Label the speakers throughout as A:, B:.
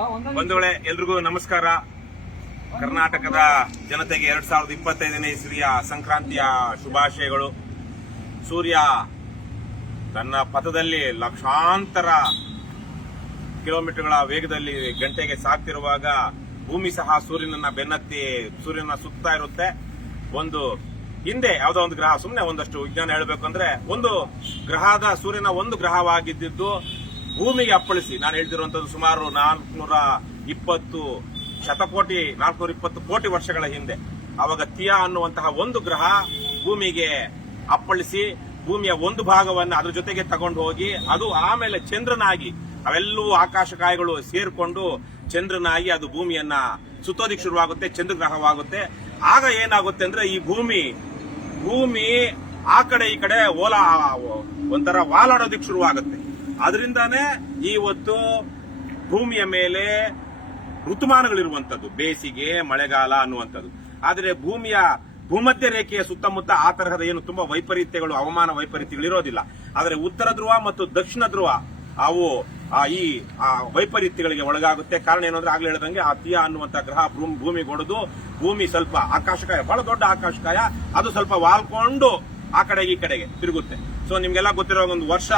A: ವೇಳೆ ಎಲ್ರಿಗೂ ನಮಸ್ಕಾರ. ಕರ್ನಾಟಕದ ಜನತೆಗೆ ಎರಡ್ ಸಾವಿರದ ಇಪ್ಪತ್ತೈದನೇ ಇಸ್ವಿಯ ಸಂಕ್ರಾಂತಿಯ ಶುಭಾಶಯಗಳು. ಸೂರ್ಯ ತನ್ನ ಪಥದಲ್ಲಿ ಲಕ್ಷಾಂತರ ಕಿಲೋಮೀಟರ್ಗಳ ವೇಗದಲ್ಲಿ ಗಂಟೆಗೆ ಸಾಕ್ತಿರುವಾಗ ಭೂಮಿ ಸಹ ಸೂರ್ಯನನ್ನ ಬೆನ್ನತ್ತಿ, ಸೂರ್ಯನ ಸುತ್ತಾ ಇರುತ್ತೆ. ಒಂದು ಹಿಂದೆ ಯಾವುದೋ ಒಂದು ಗ್ರಹ ಸುಮ್ಮನೆ ಒಂದಷ್ಟು ವಿಜ್ಞಾನ ಹೇಳಬೇಕು ಅಂದ್ರೆ ಒಂದು ಗ್ರಹದ ಸೂರ್ಯನ ಒಂದು ಗ್ರಹವಾಗಿದ್ದು ಭೂಮಿಗೆ ಅಪ್ಪಳಿಸಿ. ನಾನು ಹೇಳ್ತಿರುವಂತದ್ದು ಸುಮಾರು ನಾಲ್ಕುನೂರ ಇಪ್ಪತ್ತು ಶತಕೋಟಿ, ನಾಲ್ಕುನೂರ ಇಪ್ಪತ್ತು ಕೋಟಿ ವರ್ಷಗಳ ಹಿಂದೆ. ಅವಾಗ ತಿಯಾ ಅನ್ನುವಂತಹ ಒಂದು ಗ್ರಹ ಭೂಮಿಗೆ ಅಪ್ಪಳಿಸಿ, ಭೂಮಿಯ ಒಂದು ಭಾಗವನ್ನು ಅದ್ರ ಜೊತೆಗೆ ತಗೊಂಡು ಹೋಗಿ, ಅದು ಆಮೇಲೆ ಚಂದ್ರನಾಗಿ, ಅವೆಲ್ಲವೂ ಆಕಾಶಕಾಯಗಳು ಸೇರಿಕೊಂಡು ಚಂದ್ರನಾಗಿ ಅದು ಭೂಮಿಯನ್ನ ಸುತ್ತೋದಿಕ್ಕೆ ಶುರುವಾಗುತ್ತೆ, ಚಂದ್ರಗ್ರಹವಾಗುತ್ತೆ. ಆಗ ಏನಾಗುತ್ತೆ ಅಂದ್ರೆ ಈ ಭೂಮಿ ಭೂಮಿ ಆ ಕಡೆ ಈ ಕಡೆ ಓಲಾ, ಒಂಥರ ವಾಲಾಡೋದಿಕ್ ಶುರುವಾಗುತ್ತೆ. ಅದರಿಂದಾನೇ ಇವತ್ತು ಭೂಮಿಯ ಮೇಲೆ ಋತುಮಾನಗಳಿರುವಂಥದ್ದು, ಬೇಸಿಗೆ, ಮಳೆಗಾಲ ಅನ್ನುವಂಥದ್ದು. ಆದರೆ ಭೂಮಿಯ ಭೂಮಧ್ಯ ರೇಖೆಯ ಸುತ್ತಮುತ್ತ ಆ ತರಹದ ಏನು ತುಂಬಾ ವೈಪರೀತ್ಯಗಳು, ಹವಾಮಾನ ವೈಪರೀತ್ಯಗಳು ಇರೋದಿಲ್ಲ. ಆದರೆ ಉತ್ತರ ಧ್ರುವ ಮತ್ತು ದಕ್ಷಿಣ ಧ್ರುವ ಅವು ಈ ವೈಪರೀತ್ಯಗಳಿಗೆ ಒಳಗಾಗುತ್ತೆ. ಕಾರಣ ಏನಂದ್ರೆ ಆಗ್ಲೇ ಹೇಳ್ದಂಗೆ ಆ ತಿಯ ಅನ್ನುವಂತ ಗ್ರಹ ಭೂಮಿ ಹೊಡೆದು ಭೂಮಿ ಸ್ವಲ್ಪ ಆಕಾಶಕಾಯ, ಬಹಳ ದೊಡ್ಡ ಆಕಾಶಕಾಯ, ಅದು ಸ್ವಲ್ಪ ವಾಲ್ಕೊಂಡು ಆ ಕಡೆಗೆ ಈ ಕಡೆಗೆ ತಿರುಗುತ್ತೆ. ಸೊ ನಿಮ್ಗೆಲ್ಲ ಗೊತ್ತಿರೋ ಒಂದು ವರ್ಷ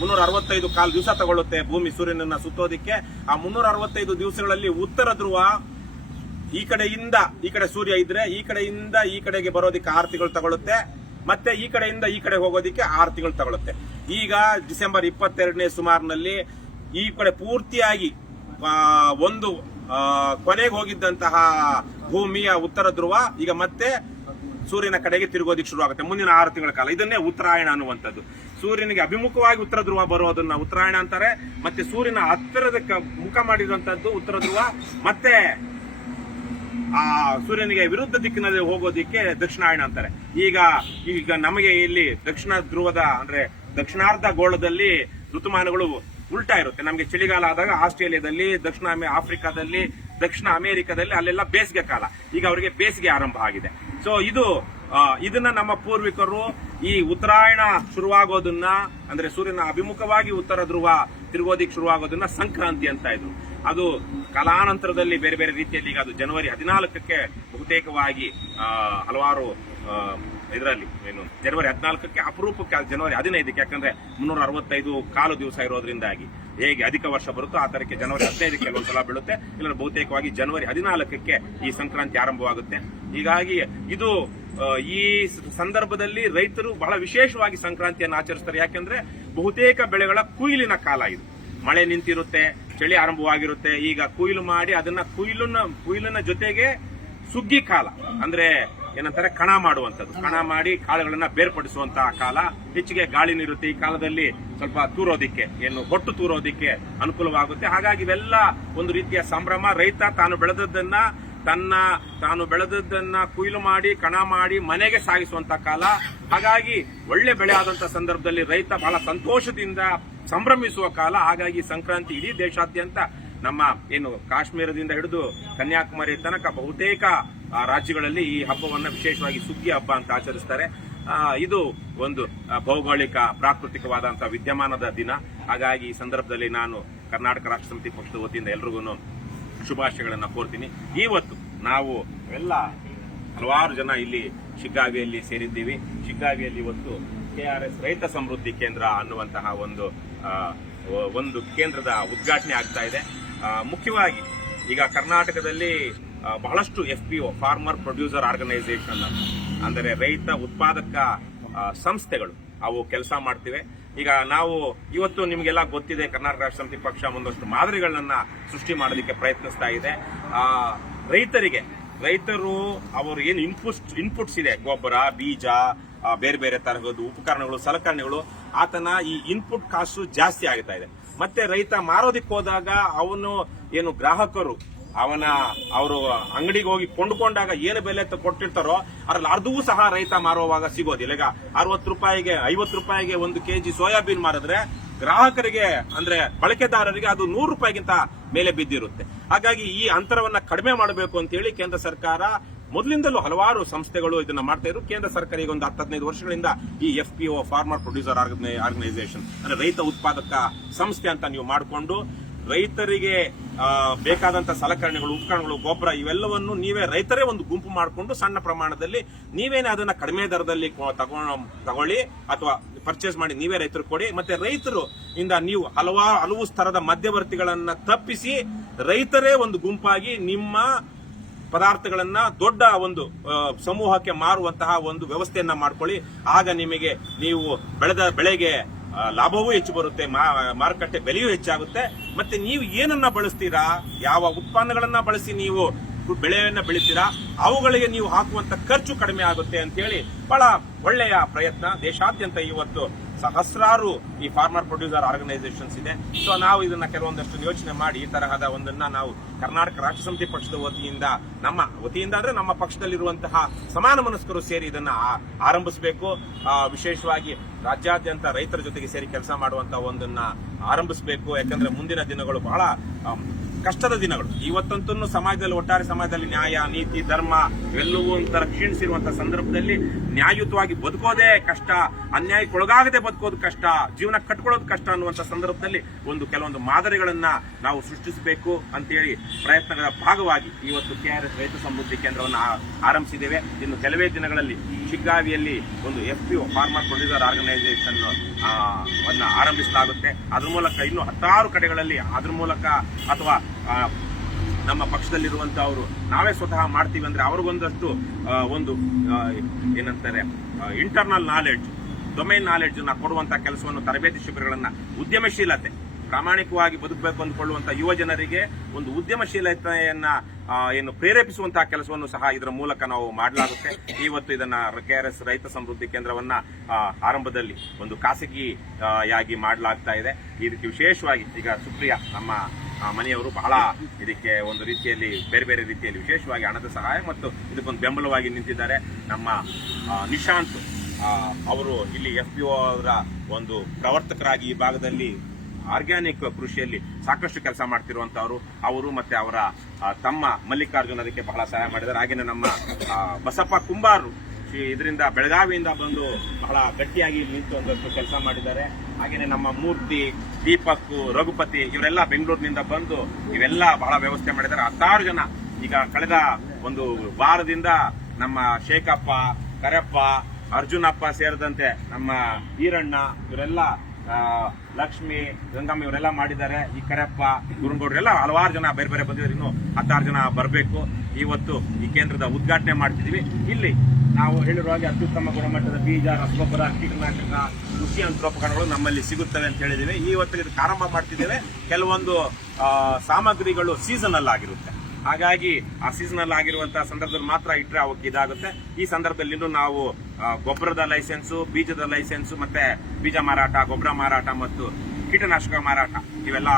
A: ಮುನ್ನೂರ ಅರವತ್ತೈದು ಕಾಲು ದಿವಸ ತಗೊಳ್ಳುತ್ತೆ ಭೂಮಿ ಸೂರ್ಯನನ್ನ ಸುತ್ತೋದಿಕ್ಕೆ. ಆ ಮುನ್ನೂರ ಅರವತ್ತೈದು ದಿವಸಗಳಲ್ಲಿ ಉತ್ತರ ಧ್ರುವ ಈ ಕಡೆಯಿಂದ ಈ ಕಡೆ ಸೂರ್ಯ ಇದ್ರೆ ಈ ಕಡೆಯಿಂದ ಈ ಕಡೆಗೆ ಬರೋದಿಕ್ಕೆ ಆರು ತಿಂಗಳು ತಗೊಳುತ್ತೆ ಮತ್ತೆ ಈ ಕಡೆಯಿಂದ ಈ ಕಡೆ ಹೋಗೋದಿಕ್ಕೆ ಆರು ತಿಂಗಳು ತಗೊಳುತ್ತೆ ಈಗ ಡಿಸೆಂಬರ್ ಇಪ್ಪತ್ತೆರಡನೇ ಸುಮಾರಿನಲ್ಲಿ ಈ ಕಡೆ ಪೂರ್ತಿಯಾಗಿ ಒಂದು ಕೊನೆಗೆ ಹೋಗಿದ್ದಂತಹ ಭೂಮಿಯ ಉತ್ತರ ಧ್ರುವ ಈಗ ಮತ್ತೆ ಸೂರ್ಯನ ಕಡೆಗೆ ತಿರುಗೋದಿಕ್ಕೆ ಶುರು ಆಗುತ್ತೆ ಮುಂದಿನ ಆರು ತಿಂಗಳ ಕಾಲ. ಇದನ್ನೇ ಉತ್ತರಾಯಣ ಅನ್ನುವಂಥದ್ದು. ಸೂರ್ಯನಿಗೆ ಅಭಿಮುಖವಾಗಿ ಉತ್ತರ ಧ್ರುವ ಬರೋದನ್ನ ಉತ್ತರಾಯಣ ಅಂತಾರೆ. ಮತ್ತೆ ಸೂರ್ಯನ ಹತ್ತಿರದ ಮುಖ ಮಾಡಿರುವಂತದ್ದು ಉತ್ತರ ಧ್ರುವ. ಮತ್ತೆ ಆ ಸೂರ್ಯನಿಗೆ ವಿರುದ್ಧ ದಿಕ್ಕಿನಲ್ಲಿ ಹೋಗೋದಿಕ್ಕೆ ದಕ್ಷಿಣಾಯಣ ಅಂತಾರೆ. ಈಗ ಈಗ ನಮಗೆ ಇಲ್ಲಿ ದಕ್ಷಿಣ ಧ್ರುವದ, ಅಂದ್ರೆ ದಕ್ಷಿಣಾರ್ಧ ಗೋಳದಲ್ಲಿ ಋತುಮಾನಗಳು ಉಲ್ಟಾ ಇರುತ್ತೆ. ನಮಗೆ ಚಳಿಗಾಲ ಆದಾಗ ಆಸ್ಟ್ರೇಲಿಯಾದಲ್ಲಿ, ದಕ್ಷಿಣ ಆಫ್ರಿಕಾದಲ್ಲಿ, ದಕ್ಷಿಣ ಅಮೆರಿಕಾದಲ್ಲಿ ಅಲ್ಲೆಲ್ಲ ಬೇಸಿಗೆ ಕಾಲ. ಈಗ ಅವರಿಗೆ ಬೇಸಿಗೆ ಆರಂಭ ಆಗಿದೆ. ಸೊ ಇದು ಇದನ್ನ ನಮ್ಮ ಪೂರ್ವಿಕರು ಈ ಉತ್ತರಾಯಣ ಶುರುವಾಗೋದನ್ನ, ಅಂದ್ರೆ ಸೂರ್ಯನ ಅಭಿಮುಖವಾಗಿ ಉತ್ತರ ಧ್ರುವ ತಿರುಗೋದಿಕ್ ಶುರುವಾಗೋದನ್ನ ಸಂಕ್ರಾಂತಿ ಅಂತ ಇದ್ರು. ಅದು ಕಾಲಾನಂತರದಲ್ಲಿ ಬೇರೆ ಬೇರೆ ರೀತಿಯಲ್ಲಿ ಈಗ ಅದು ಜನವರಿ ಹದಿನಾಲ್ಕಕ್ಕೆ ಬಹುತೇಕವಾಗಿ ಹಲವಾರು ಇದರಲ್ಲಿ ಏನು, ಜನವರಿ ಹದಿನಾಲ್ಕಕ್ಕೆ ಅಪರೂಪಕ್ಕೆ ಜನವರಿ ಹದಿನೈದಕ್ಕೆ, ಯಾಕಂದ್ರೆ ಮುನ್ನೂರ ಅರವತ್ತೈದು ಕಾಲು ದಿವಸ ಇರೋದ್ರಿಂದಾಗಿ ಹೇಗೆ ಅಧಿಕ ವರ್ಷ ಬರುತ್ತೋ ಆ ತರಕ್ಕೆ ಜನವರಿ ಹದಿನೈದಕ್ಕೆ ಕೆಲವೊಂದ್ಸಲ ಬೀಳುತ್ತೆ. ಇಲ್ಲ ಬಹುತೇಕವಾಗಿ ಜನವರಿ ಹದಿನಾಲ್ಕಕ್ಕೆ ಈ ಸಂಕ್ರಾಂತಿ ಆರಂಭವಾಗುತ್ತೆ. ಹೀಗಾಗಿ ಇದು ಈ ಸಂದರ್ಭದಲ್ಲಿ ರೈತರು ಬಹಳ ವಿಶೇಷವಾಗಿ ಸಂಕ್ರಾಂತಿಯನ್ನು ಆಚರಿಸ್ತಾರೆ. ಯಾಕೆಂದ್ರೆ ಬಹುತೇಕ ಬೆಳೆಗಳ ಕುಯ್ಲಿನ ಕಾಲ ಇದು. ಮಳೆ ನಿಂತಿರುತ್ತೆ, ಚಳಿ ಆರಂಭವಾಗಿರುತ್ತೆ. ಈಗ ಕುಯ್ಲು ಮಾಡಿ ಅದನ್ನ ಕುಯಿಲನ್ನ ಕುಯ್ಲಿನ ಜೊತೆಗೆ ಸುಗ್ಗಿ ಕಾಲ. ಅಂದ್ರೆ ಏನಂತಾರೆ, ಕಣ ಮಾಡುವಂತದ್ದು ಕಣ ಮಾಡಿ ಕಾಳುಗಳನ್ನ ಬೇರ್ಪಡಿಸುವಂತಹ ಕಾಲ. ಹೆಚ್ಚಿಗೆ ಗಾಳಿ ನೀರುತ್ತೆ. ಈ ಕಾಲದಲ್ಲಿ ಸ್ವಲ್ಪ ತೂರೋದಿಕ್ಕೆ, ಏನು ಹೊಟ್ಟು ತೂರೋದಿಕ್ಕೆ ಅನುಕೂಲವಾಗುತ್ತೆ. ಹಾಗಾಗಿ ಇವೆಲ್ಲ ಒಂದು ರೀತಿಯ ಸಂಭ್ರಮ. ರೈತ ತಾನು ಬೆಳೆದದ್ದನ್ನ, ತನ್ನ, ತಾನು ಬೆಳೆದದ್ದನ್ನ ಕುಯ್ಲು ಮಾಡಿ, ಕಣ ಮಾಡಿ ಮನೆಗೆ ಸಾಗಿಸುವಂತ ಕಾಲ. ಹಾಗಾಗಿ ಒಳ್ಳೆ ಬೆಳೆ ಆದಂತ ಸಂದರ್ಭದಲ್ಲಿ ರೈತ ಬಹಳ ಸಂತೋಷದಿಂದ ಸಂಭ್ರಮಿಸುವ ಕಾಲ. ಹಾಗಾಗಿ ಸಂಕ್ರಾಂತಿ ಇಡೀ ದೇಶಾದ್ಯಂತ ನಮ್ಮ, ಏನು ಕಾಶ್ಮೀರದಿಂದ ಹಿಡಿದು ಕನ್ಯಾಕುಮಾರಿ ತನಕ ಬಹುತೇಕ ರಾಜ್ಯಗಳಲ್ಲಿ ಈ ಹಬ್ಬವನ್ನು ವಿಶೇಷವಾಗಿ ಸುಗ್ಗಿ ಹಬ್ಬ ಅಂತ ಆಚರಿಸ್ತಾರೆ. ಆ, ಇದು ಒಂದು ಭೌಗೋಳಿಕ ಪ್ರಾಕೃತಿಕವಾದಂತಹ ವಿದ್ಯಮಾನದ ದಿನ. ಹಾಗಾಗಿ ಈ ಸಂದರ್ಭದಲ್ಲಿ ನಾನು ಕರ್ನಾಟಕ ರಾಷ್ಟ್ರ ಸಮಿತಿ ಪಕ್ಷದ ವತಿಯಿಂದ ಎಲ್ರಿಗೂ ಶುಭಾಶಯಗಳನ್ನು ಕೋರ್ತೀನಿ. ಇವತ್ತು ನಾವು ಎಲ್ಲ ಹಲವಾರು ಜನ ಇಲ್ಲಿ ಶಿಗ್ಗಾವಿಯಲ್ಲಿ ಸೇರಿದ್ದೀವಿ. ಶಿಗ್ಗಾವಿಯಲ್ಲಿ ಇವತ್ತು ಕೆ ಆರ್ ಎಸ್ ರೈತ ಸಮೃದ್ಧಿ ಕೇಂದ್ರ ಅನ್ನುವಂತಹ ಒಂದು ಒಂದು ಕೇಂದ್ರದ ಉದ್ಘಾಟನೆ ಆಗ್ತಾ ಇದೆ. ಮುಖ್ಯವಾಗಿ ಈಗ ಕರ್ನಾಟಕದಲ್ಲಿ ಆ, ಬಹಳಷ್ಟು F P O farmer producer organisation ಅಂದರೆ ರೈತ ಉತ್ಪಾದಕ ಸಂಸ್ಥೆಗಳು ಅವು ಕೆಲಸ ಮಾಡ್ತಿವೆ. ಈಗ ನಾವು ಇವತ್ತು ನಿಮಗೆಲ್ಲ ಗೊತ್ತಿದೆ, ಕರ್ನಾಟಕ ರಾಷ್ಟ್ರ ಸಮಿತಿ ಪಕ್ಷ ಒಂದಷ್ಟು ಮಾದರಿಗಳನ್ನ ಸೃಷ್ಟಿ ಮಾಡೋದಕ್ಕೆ ಪ್ರಯತ್ನಿಸ್ತಾ ಇದೆ. ರೈತರಿಗೆ, ರೈತರು ಅವರು ಏನು ಇನ್ಪುಟ್ಸ್ ಇನ್ಪುಟ್ಸ್ ಇದೆ, ಗೊಬ್ಬರ, ಬೀಜ ಬೇರೆ ಬೇರೆ ತರಹದ ಉಪಕರಣಗಳು, ಸಲಕರಣೆಗಳು, ಆತನ ಈ ಇನ್ಪುಟ್ ಕಾಸು ಜಾಸ್ತಿ ಆಗ್ತಾ ಇದೆ. ಮತ್ತೆ ರೈತ ಮಾರೋದಿಕ್ ಹೋದಾಗ ಅವನು ಏನು ಗ್ರಾಹಕರು ಅವನ ಅವರು ಅಂಗಡಿಗೆ ಹೋಗಿ ಕೊಂಡುಕೊಂಡಾಗ ಏನು ಬೆಲೆ ಕೊಟ್ಟಿರ್ತಾರೋ ಅದ್ರಲ್ಲಿ ಅರ್ಧವೂ ಸಹ ರೈತ ಮಾರುವಾಗ ಸಿಗೋದಿಲ್ಲ. ಈಗ ಅರವತ್ತು ರೂಪಾಯಿಗೆ, ಐವತ್ತು ರೂಪಾಯಿಗೆ ಒಂದು ಕೆಜಿ ಸೋಯಾಬೀನ್ ಮಾರಿದ್ರೆ ಗ್ರಾಹಕರಿಗೆ, ಅಂದ್ರೆ ಬಳಕೆದಾರರಿಗೆ ಅದು ನೂರು ರೂಪಾಯಿಗಿಂತ ಮೇಲೆ ಬಿದ್ದಿರುತ್ತೆ. ಹಾಗಾಗಿ ಈ ಅಂತರವನ್ನ ಕಡಿಮೆ ಮಾಡಬೇಕು ಅಂತ ಹೇಳಿ ಕೇಂದ್ರ ಸರ್ಕಾರ ಮೊದಲಿಂದಲೂ ಹಲವಾರು ಸಂಸ್ಥೆಗಳು ಇದನ್ನ ಮಾಡ್ತಾ ಇದ್ರು. ಕೇಂದ್ರ ಸರ್ಕಾರ ಈಗ ಒಂದು ಹತ್ತು, ಹದಿನೈದು ವರ್ಷಗಳಿಂದ ಈ F P O farmer producer organisation ಅಂದ್ರೆ ರೈತ ಉತ್ಪಾದಕ ಸಂಸ್ಥೆ ಅಂತ ನೀವು ಮಾಡಿಕೊಂಡು ರೈತರಿಗೆ ಬೇಕಾದಂತ ಸಲಕರಣೆಗಳು, ಉಪಕರಣಗಳು, ಗೊಬ್ಬರ ಇವೆಲ್ಲವನ್ನು ನೀವೇ ರೈತರೇ ಒಂದು ಗುಂಪು ಮಾಡಿಕೊಂಡು ಸಣ್ಣ ಪ್ರಮಾಣದಲ್ಲಿ ನೀವೇನೇ ಅದನ್ನ ಕಡಿಮೆ ದರದಲ್ಲಿ ತಗೊಳ್ಳಿ ಅಥವಾ ಪರ್ಚೇಸ್ ಮಾಡಿ ನೀವೇ ರೈತರು ಕೊಡಿ. ಮತ್ತೆ ರೈತರು ಇಂದ ನೀವು ಹಲವಾರು ಹಲವು ಸ್ತರದ ಮಧ್ಯವರ್ತಿಗಳನ್ನ ತಪ್ಪಿಸಿ ರೈತರೇ ಒಂದು ಗುಂಪಾಗಿ ನಿಮ್ಮ ಪದಾರ್ಥಗಳನ್ನ ದೊಡ್ಡ ಒಂದು ಸಮೂಹಕ್ಕೆ ಮಾರುವಂತಹ ಒಂದು ವ್ಯವಸ್ಥೆಯನ್ನ ಮಾಡ್ಕೊಳ್ಳಿ. ಆಗ ನಿಮಗೆ ನೀವು ಬೆಳೆದ, ಬೆಳೆಗೆ ಲಾಭವೂ ಹೆಚ್ಚು ಬರುತ್ತೆ ಮಾರುಕಟ್ಟೆ ಬೆಲೆಯೂ ಹೆಚ್ಚಾಗುತ್ತೆ. ಮತ್ತೆ ನೀವು ಏನನ್ನ ಬಳಸ್ತೀರಾ? ಯಾವ ಉತ್ಪನ್ನಗಳನ್ನ ಬಳಸಿ ನೀವು ಬೆಳೆಯನ್ನ ಬೆಳಿತೀರಾ? ಅವುಗಳಿಗೆ ನೀವು ಹಾಕುವಂತ ಖರ್ಚು ಕಡಿಮೆ ಆಗುತ್ತೆ ಅಂತ ಹೇಳಿ ಬಹಳ ಒಳ್ಳೆಯ ಪ್ರಯತ್ನ. ದೇಶಾದ್ಯಂತ ಇವತ್ತು ಸಹಸ್ರಾರು ಈ ಫಾರ್ಮರ್ ಪ್ರೊಡ್ಯೂಸರ್ ಆರ್ಗನೈಸೇಷನ್ಸ್ ಇದೆ. ಸೊ ನಾವು ಇದನ್ನ ಕೆಲವೊಂದಷ್ಟು ಯೋಚನೆ ಮಾಡಿ ಈ ತರಹದ ಒಂದನ್ನ ನಾವು ಕರ್ನಾಟಕ ರಾಷ್ಟ್ರ ಸಮಿತಿ ಪಕ್ಷದ ವತಿಯಿಂದ, ನಮ್ಮ ವತಿಯಿಂದ ಅಂದ್ರೆ ನಮ್ಮ ಪಕ್ಷದಲ್ಲಿರುವಂತಹ ಸಮಾನ ಮನಸ್ಕರು ಸೇರಿ ಇದನ್ನ ಆರಂಭಿಸಬೇಕು. ವಿಶೇಷವಾಗಿ ರಾಜ್ಯಾದ್ಯಂತ ರೈತರ ಜೊತೆಗೆ ಸೇರಿ ಕೆಲಸ ಮಾಡುವಂತ ಒಂದನ್ನ ಆರಂಭಿಸಬೇಕು. ಯಾಕಂದ್ರೆ ಮುಂದಿನ ದಿನಗಳು ಬಹಳ ಕಷ್ಟದ ದಿನಗಳು. ಇವತ್ತಂತೂ ಸಮಾಜದಲ್ಲಿ ಒಟ್ಟಾರೆ ಸಮಾಜದಲ್ಲಿ ನ್ಯಾಯ, ನೀತಿ, ಧರ್ಮ ಇವೆಲ್ಲವೂ ಒಂಥರ ಕ್ಷೀಣಿಸಿರುವಂತಹ ಸಂದರ್ಭದಲ್ಲಿ ನ್ಯಾಯಯುತವಾಗಿ ಬದುಕೋದೇ ಕಷ್ಟ, ಅನ್ಯಾಯಕ್ಕೊಳಗಾಗದೆ ಬದುಕೋದು ಕಷ್ಟ, ಜೀವನ ಕಟ್ಕೊಳ್ಳೋದು ಕಷ್ಟ ಅನ್ನುವಂಥ ಸಂದರ್ಭದಲ್ಲಿ ಒಂದು ಕೆಲವೊಂದು ಮಾದರಿಗಳನ್ನ ನಾವು ಸೃಷ್ಟಿಸಬೇಕು ಅಂತೇಳಿ ಪ್ರಯತ್ನಗಳ ಭಾಗವಾಗಿ ಇವತ್ತು ಕೆಆರ್ಎಸ್ ರೈತ ಸಮೃದ್ಧಿ ಕೇಂದ್ರವನ್ನು ಆರಂಭಿಸಿದ್ದೇವೆ. ಇನ್ನು ಕೆಲವೇ ದಿನಗಳಲ್ಲಿ ಶಿಗ್ಗಾವಿಯಲ್ಲಿ ಒಂದು F P farmer producer organisation ಆರಂಭಿಸಲಾಗುತ್ತೆ. ಅದ್ರ ಮೂಲಕ ಇನ್ನು ಹತ್ತಾರು ಕಡೆಗಳಲ್ಲಿ ಅದ್ರ ಮೂಲಕ ಅಥವಾ ನಮ್ಮ ಪಕ್ಷದಲ್ಲಿರುವಂತಹವರು ನಾವೇ ಸ್ವತಃ ಮಾಡ್ತೀವಿ ಅಂದ್ರೆ ಅವ್ರಿಗೊಂದಷ್ಟು ಒಂದು ಏನಂತಾರೆ ಇಂಟರ್ನಲ್ ನಾಲೆಡ್ಜ್ ಡೊಮೈನ್ ನಾಲೆಡ್ಜ್ನ ಕೊಡುವಂತಹ ಕೆಲಸವನ್ನು ತರಬೇತಿ ಶಿಬಿರಗಳನ್ನ ಉದ್ಯಮಶೀಲತೆ ಪ್ರಾಮಾಣಿಕವಾಗಿ ಬದುಕಬೇಕು ಅಂದ್ಕೊಳ್ಳುವಂತ ಯುವ ಜನರಿಗೆ ಒಂದು ಉದ್ಯಮಶೀಲತೆಯನ್ನ ಏನು ಪ್ರೇರೇಪಿಸುವಂತಹ ಕೆಲಸವನ್ನು ಸಹ ಇದರ ಮೂಲಕ ನಾವು ಮಾಡಲಾಗುತ್ತೆ. ಇವತ್ತು ಇದನ್ನ ಎಸ್ ರೈತ ಸಮೃದ್ಧಿ ಕೇಂದ್ರವನ್ನ ಆರಂಭದಲ್ಲಿ ಒಂದು ಖಾಸಗಿ ಯಾಗಿ ಮಾಡಲಾಗ್ತಾ ಇದೆ. ಇದಕ್ಕೆ ವಿಶೇಷವಾಗಿ ಈಗ ಸುಪ್ರಿಯಾ, ನಮ್ಮ ಮನೆಯವರು ಬಹಳ ಇದಕ್ಕೆ ಒಂದು ರೀತಿಯಲ್ಲಿ, ಬೇರೆ ಬೇರೆ ರೀತಿಯಲ್ಲಿ ವಿಶೇಷವಾಗಿ ಹಣದ ಸಹಾಯ ಮತ್ತು ಇದಕ್ಕೊಂದು ಬೆಂಬಲವಾಗಿ ನಿಂತಿದ್ದಾರೆ. ನಮ್ಮ ನಿಶಾಂತ್ ಅವರು ಇಲ್ಲಿ ಎಫ್ ಪಿ ಅವರ ಒಂದು ಪ್ರವರ್ತಕರಾಗಿ ಈ ಭಾಗದಲ್ಲಿ ಆರ್ಗ್ಯಾನಿಕ್ ಕೃಷಿಯಲ್ಲಿ ಸಾಕಷ್ಟು ಕೆಲಸ ಮಾಡ್ತಿರುವಂತವರು, ಅವರು ಮತ್ತೆ ಅವರ ತಮ್ಮ ಮಲ್ಲಿಕಾರ್ಜುನ್ ಅದಕ್ಕೆ ಬಹಳ ಸಹಾಯ ಮಾಡಿದ್ದಾರೆ. ಹಾಗೇನೆ ನಮ್ಮ ಬಸಪ್ಪ ಕುಂಬಾರು ಇದರಿಂದ ಬೆಳಗಾವಿಯಿಂದ ಬಂದು ಬಹಳ ಗಟ್ಟಿಯಾಗಿ ನಿಂತು ಒಂದಷ್ಟು ಕೆಲಸ ಮಾಡಿದ್ದಾರೆ. ಹಾಗೇನೆ ನಮ್ಮ ಮೂರ್ತಿ, ದೀಪಕ್, ರಘುಪತಿ, ಇವರೆಲ್ಲ ಬೆಂಗಳೂರಿನಿಂದ ಬಂದು ಇವೆಲ್ಲ ಬಹಳ ವ್ಯವಸ್ಥೆ ಮಾಡಿದ್ದಾರೆ. ಹತ್ತಾರು ಜನ ಈಗ ಕಳೆದ ಒಂದು ವಾರದಿಂದ ನಮ್ಮ ಶೇಖಪ್ಪ, ಕರಪ್ಪ, ಅರ್ಜುನಪ್ಪ ಸೇರಿದಂತೆ ನಮ್ಮ ಈರಣ್ಣ, ಇವರೆಲ್ಲ ಲಕ್ಷ್ಮಿ, ಗಂಗಮ್ಮ ಇವರೆಲ್ಲ ಮಾಡಿದ್ದಾರೆ. ಈ ಕರೆಪ್ಪ ಗುರುಗೌಡ್ರೆಲ್ಲ ಹಲವಾರು ಜನ ಬೇರೆ ಬೇರೆ ಬಂದಿದ್ದಾರೆ. ಇನ್ನು ಹತ್ತಾರು ಜನ ಬರಬೇಕು. ಇವತ್ತು ಈ ಕೇಂದ್ರದ ಉದ್ಘಾಟನೆ ಮಾಡ್ತಿದ್ದೀವಿ. ಇಲ್ಲಿ ನಾವು ಹೇಳಿರುವ ಹಾಗೆ ಅತ್ಯುತ್ತಮ ಗುಣಮಟ್ಟದ ಬೀಜ, ರಸಗೊಬ್ಬರ, ಕೀಟನಾಶಕ, ಕೃಷಿ ಯಂತ್ರೋಪಕರಣಗಳು ನಮ್ಮಲ್ಲಿ ಸಿಗುತ್ತವೆ ಅಂತ ಹೇಳಿದ್ದೇವೆ. ಇದಕ್ಕೆ ಆರಂಭ ಮಾಡ್ತಿದ್ದೇವೆ. ಕೆಲವೊಂದು ಸಾಮಗ್ರಿಗಳು ಸೀಸನಲ್ ಆಗಿರುತ್ತೆ. ಹಾಗಾಗಿ ಆ ಸೀಸನಲ್ ಆಗಿರುವಂತಹ ಸಂದರ್ಭದಲ್ಲಿ ಮಾತ್ರ ಇಟ್ಟರೆ ಅವಕ್ಕೆ ಇದಾಗುತ್ತೆ. ಈ ಸಂದರ್ಭದಲ್ಲಿ ನಾವು ಗೊಬ್ಬರದ ಲೈಸೆನ್ಸು ಬೀಜದ ಲೈಸೆನ್ಸು ಮತ್ತೆ ಬೀಜ ಮಾರಾಟ, ಗೊಬ್ಬರ ಮಾರಾಟ ಮತ್ತು ಕೀಟನಾಶಕ ಮಾರಾಟ. ಇವೆಲ್ಲ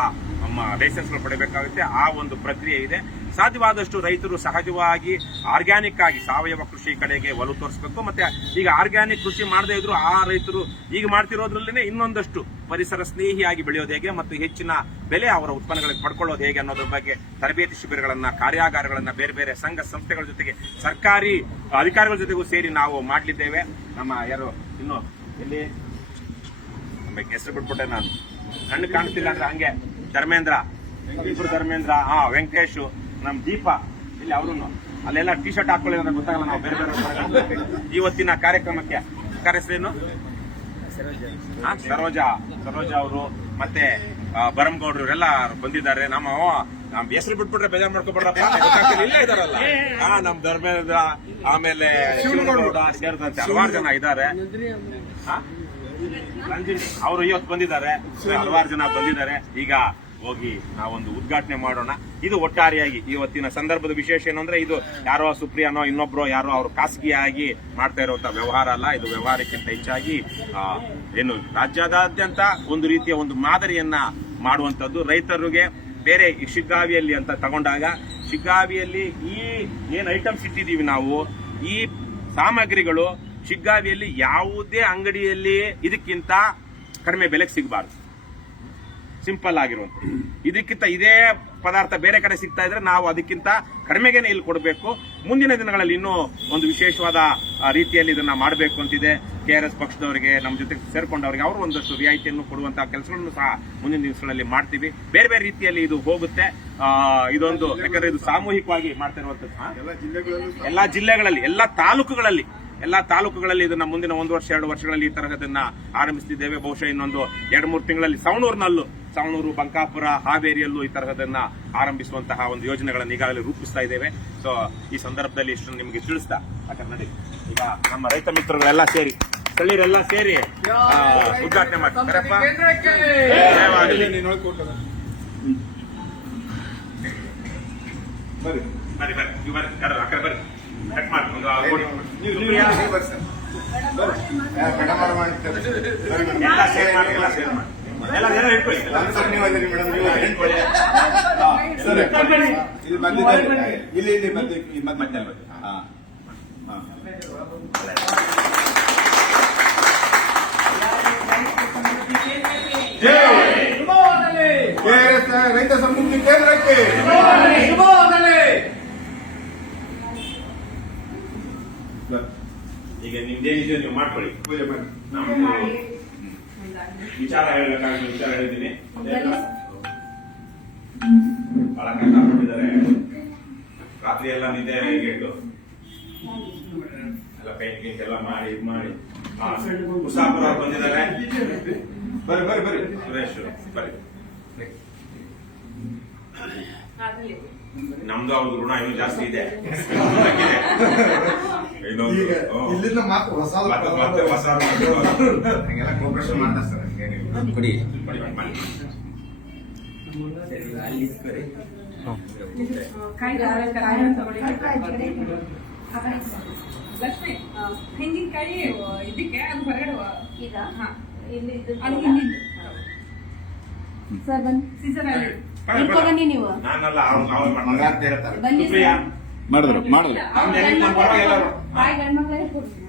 A: ಲೈಸೆನ್ಸ್ಗಳು ಪಡಿಬೇಕಾಗುತ್ತೆ. ಆ ಒಂದು ಪ್ರಕ್ರಿಯೆ ಇದೆ. ಸಾಧ್ಯವಾದಷ್ಟು ರೈತರು ಸಹಜವಾಗಿ ಆರ್ಗ್ಯಾನಿಕ್ ಆಗಿ ಸಾವಯವ ಕೃಷಿ ಕಡೆಗೆ ಒಲವು ತೋರಿಸಬೇಕು. ಮತ್ತೆ ಈಗ ಆರ್ಗ್ಯಾನಿಕ್ ಕೃಷಿ ಮಾಡದೇ ಇದ್ರು ಆ ರೈತರು ಈಗ ಮಾಡ್ತಿರೋದ್ರಲ್ಲೇ ಇನ್ನೊಂದಷ್ಟು ಪರಿಸರ ಸ್ನೇಹಿಯಾಗಿ ಬೆಳೆಯೋದು ಹೇಗೆ ಮತ್ತು ಹೆಚ್ಚಿನ ಬೆಲೆ ಅವರ ಉತ್ಪನ್ನಗಳಿಗೆ ಪಡ್ಕೊಳ್ಳೋದು ಹೇಗೆ ಅನ್ನೋದ್ರ ಬಗ್ಗೆ ತರಬೇತಿ ಶಿಬಿರಗಳನ್ನ, ಕಾರ್ಯಾಗಾರಗಳನ್ನ ಬೇರೆ ಬೇರೆ ಸಂಘ ಸಂಸ್ಥೆಗಳ ಜೊತೆಗೆ ಸರ್ಕಾರಿ ಅಧಿಕಾರಿಗಳ ಜೊತೆಗೂ ಸೇರಿ ನಾವು ಮಾಡಲಿದ್ದೇವೆ. ನಮ್ಮ ಯಾರು, ಇನ್ನು ನಮ್ಮ ಹೆಸರು ಬಿಟ್ಬಿಟ್ಟೆ ನಾನು. ಕಣ್ಣು ಕಾಣ್ತಿಲ್ಲ ಅಂದ್ರೆ ಹಂಗೆ. ಧರ್ಮೇಂದ್ರ ಇಬ್ರು ಧರ್ಮೇಂದ್ರ ಹಾ ವೆಂಕಟೇಶ್ ನಮ್ ದೀಪ ಇಲ್ಲಿ ಅವರು ಅಲ್ಲೆಲ್ಲ ಟಿ ಶರ್ಟ್ ಹಾಕೊಳ್ಳಿ ಅಂದ್ರೆ ಗೊತ್ತಾಗಲ್ಲ ನಾವು ಬೇರೆ ಬೇರೆ ಇವತ್ತಿನ ಕಾರ್ಯಕ್ರಮಕ್ಕೆ ಕರೆಸ್ರೇನು ಸರೋಜಾ. ಸರೋಜಾ ಅವರು ಮತ್ತೆ ಆ, ಭರಮ್ಗೌಡ್ರು ಇವರೆಲ್ಲ ಬಂದಿದ್ದಾರೆ. ನಮ್ಮ ನಮ್ ಹೆಸರು ಬಿಟ್ಬಿಟ್ರೆ ಬೇಜಾರ್ ಮಾಡ್ಕೊಬಿಡ್ರಪ್ಪ. ಇಲ್ಲೇ ಇದಾರಲ್ಲ. ಹಾ ನಮ್ ಧರ್ಮೇಂದ್ರ ಆಮೇಲೆ ಶಿವನಗೌಡ ಸೇರಿದಂತೆ ಹಲವಾರು ಜನ ಇದ್ದಾರೆ. ಅವರು ಇವತ್ತು ಬಂದಿದ್ದಾರೆ. ಹಲವಾರು ಜನ ಬಂದಿದ್ದಾರೆ. ಈಗ ಹೋಗಿ ನಾವೊಂದು ಉದ್ಘಾಟನೆ ಮಾಡೋಣ. ಇದು ಒಟ್ಟಾರೆಯಾಗಿ ಇವತ್ತಿನ ಸಂದರ್ಭದ ವಿಶೇಷ ಏನಂದ್ರೆ ಇದು ಯಾರೋ ಸುಪ್ರಿಯಾನೋ ಇನ್ನೊಬ್ರೋ ಯಾರೋ ಅವರು ಖಾಸಗಿಯಾಗಿ ಮಾಡ್ತಾ ಇರುವಂತ ವ್ಯವಹಾರ ಅಲ್ಲ. ಇದು ವ್ಯವಹಾರಕ್ಕಿಂತ ಹೆಚ್ಚಾಗಿ ಏನು ರಾಜ್ಯದಾದ್ಯಂತ ಒಂದು ರೀತಿಯ ಒಂದು ಮಾದರಿಯನ್ನ ಮಾಡುವಂತದ್ದು ರೈತರಿಗೆ ಬೇರೆ ಶಿಗ್ಗಾವಿಯಲ್ಲಿ ಅಂತ ತಗೊಂಡಾಗ ಶಿಗ್ಗಾವಿಯಲ್ಲಿ ಈ ಏನ್ ಐಟಮ್ಸ್ ಇಟ್ಟಿದೀವಿ ನಾವು, ಈ ಸಾಮಗ್ರಿಗಳು ಶಿಗ್ಗಾವಿಯಲ್ಲಿ ಯಾವುದೇ ಅಂಗಡಿಯಲ್ಲಿ ಇದಕ್ಕಿಂತ ಕಡಿಮೆ ಬೆಲೆಗೆ ಸಿಗಬಾರ್ದು. ಸಿಂಪಲ್ ಆಗಿರುವಂತ ಇದಕ್ಕಿಂತ ಇದೇ ಪದಾರ್ಥ ಬೇರೆ ಕಡೆ ಸಿಗ್ತಾ ಇದ್ರೆ ನಾವು ಅದಕ್ಕಿಂತ ಕಡಿಮೆಗೇನೆ ಇಲ್ಲಿ ಕೊಡಬೇಕು. ಮುಂದಿನ ದಿನಗಳಲ್ಲಿ ಇನ್ನೂ ಒಂದು ವಿಶೇಷವಾದ ರೀತಿಯಲ್ಲಿ ಇದನ್ನ ಮಾಡಬೇಕು ಅಂತಿದೆ. ಕೆ ಆರ್ ಎಸ್ ಪಕ್ಷದವರಿಗೆ ನಮ್ಮ ಜೊತೆ ಸೇರ್ಕೊಂಡವರಿಗೆ ಅವರು ಒಂದಷ್ಟು ರಿಯಾಯಿತಿಯನ್ನು ಕೊಡುವಂತಹ ಕೆಲಸಗಳನ್ನು ಸಹ ಮುಂದಿನ ದಿವಸಗಳಲ್ಲಿ ಮಾಡ್ತೀವಿ. ಬೇರೆ ಬೇರೆ ರೀತಿಯಲ್ಲಿ ಇದು ಹೋಗುತ್ತೆ. ಇದೊಂದು ಯಾಕಂದ್ರೆ ಇದು ಸಾಮೂಹಿಕವಾಗಿ ಮಾಡ್ತಾ ಜಿಲ್ಲೆಗಳಲ್ಲಿ ಎಲ್ಲಾ ಜಿಲ್ಲೆಗಳಲ್ಲಿ ಎಲ್ಲಾ ತಾಲೂಕುಗಳಲ್ಲಿ. ಎಲ್ಲಾ ತಾಲೂಕುಗಳಲ್ಲಿ ಇದನ್ನ ಮುಂದಿನ ಒಂದು ವರ್ಷ, ಎರಡು ವರ್ಷಗಳಲ್ಲಿ ಈ ತರಹದನ್ನ ಆರಂಭಿಸುತ್ತಿದ್ದೇವೆ ಬಹುಶಃ ಇನ್ನೊಂದು ಎರಡು, ಮೂರು ತಿಂಗಳಲ್ಲಿ ಸವಣೂರಿನಲ್ಲೂ ಸವಣೂರು ಬಂಕಾಪುರ ಹಾವೇರಿಯಲ್ಲೂ ಈ ತರಹದನ್ನ ಆರಂಭಿಸುವಂತಹ ಒಂದು ಯೋಜನೆಗಳನ್ನು ಈಗಾಗಲೇ ರೂಪಿಸ್ತಾ ಇದ್ದೇವೆ. ಸೊ ಈ ಸಂದರ್ಭದಲ್ಲಿ ಇಷ್ಟು ನಿಮಗೆ ತಿಳಿಸ್ತಾ ಯಾಕಂದ್ರೆ ಈಗ ನಮ್ಮ ರೈತ ಮಿತ್ರಗಳೆಲ್ಲ ಸೇರಿ, ಸ್ಥಳೀಯರೆಲ್ಲ ಸೇರಿ ಉದ್ಘಾಟನೆ ಮಾಡ್ತಾರಪ್ಪ ಕಟ್
B: ಇಲ್ಲಿ ಇಲ್ಲಿ. ಹಾ. ರೈತ ಸಮೃದ್ಧಿ ಕೇಂದ್ರಕ್ಕೆ.
A: ಈಗ ನಿಮ್ದೇನಿದೆ ನೀವು ಮಾಡ್ಕೊಳ್ಳಿ.
B: ಪೂಜೆ ಮಾಡಿ.
A: ನಮ್ದು ವಿಚಾರ ಹೇಳಬೇಕಾಗಿ ವಿಚಾರ ಹೇಳಿದ್ದೀನಿ. ಬಹಳ ಕಷ್ಟಪಟ್ಟಿದ್ದಾರೆ ರಾತ್ರಿ ಎಲ್ಲ ನಿದ್ದೆ ಗೆಟ್ಟು ಎಲ್ಲ ಪೇಂಟ್ ಗಿಂಟ್ ಎಲ್ಲ ಮಾಡಿ ಇದು ಮಾಡಿ. ಹುಸಾಪುರ ಅವ್ರು ಬಂದಿದ್ದಾರೆ. ಬರ್ರಿ ಬರ್ರಿ ಬರ್ರಿ ಸುರೇಶ್ ಬರ್ರಿ ನಮ್ದು ಅವ್ರದ್ದು ಋಣ ಇನ್ನೂ ಜಾಸ್ತಿ ಇದೆ. ಇನ್ನೊಂದು
B: ಈಗ
A: ಹ್ಮ್.
B: ಇಲ್ಲಿಂದ ಮಾತ್ರ ಹೊಸ
A: ಮತ್ತೆ ಮತ್ತೆ ಹೊಸ
B: ಹಂಗೆಲ್ಲ ಕೋಪರೇಷನ್ ಮಾಡ್ತಾರೆ ಸರ್ ಹಂಗೇನಿಲ್ಲ
C: ಕೊಡಿ.
A: ಮಾಡಿ, ಮಾಡಿ, ಮಾಡಿ.
D: ಲಕ್ಷ್ಮಿ ತೆಂಗಿನಕಾಯಿ ಇದಕ್ಕೆ ಅದು ಹೊರಗಡೆ
E: ಈಗ
D: ಹಾ.
E: ಇಲ್ಲಿ
D: ಅದು ಹಿಂದಿಂದು
E: ಸರ್ ಬನ್ನಿ.
A: ಬನ್ನಿ
E: ನೀವು
A: ನಾನಲ್ಲ ಅವ್ನು ಅವ್ನು ಮಾಡ್ತಾರೆ
B: ಮಂಗಾರ್ತಿ ಹೇಳ್ತಾರೆ.
E: ಬನ್ನಿ
A: ಸುಪ್ರಿಯಾ.
B: ಮಾಡಿದ್ರು ಮಾಡಿದ್ರು.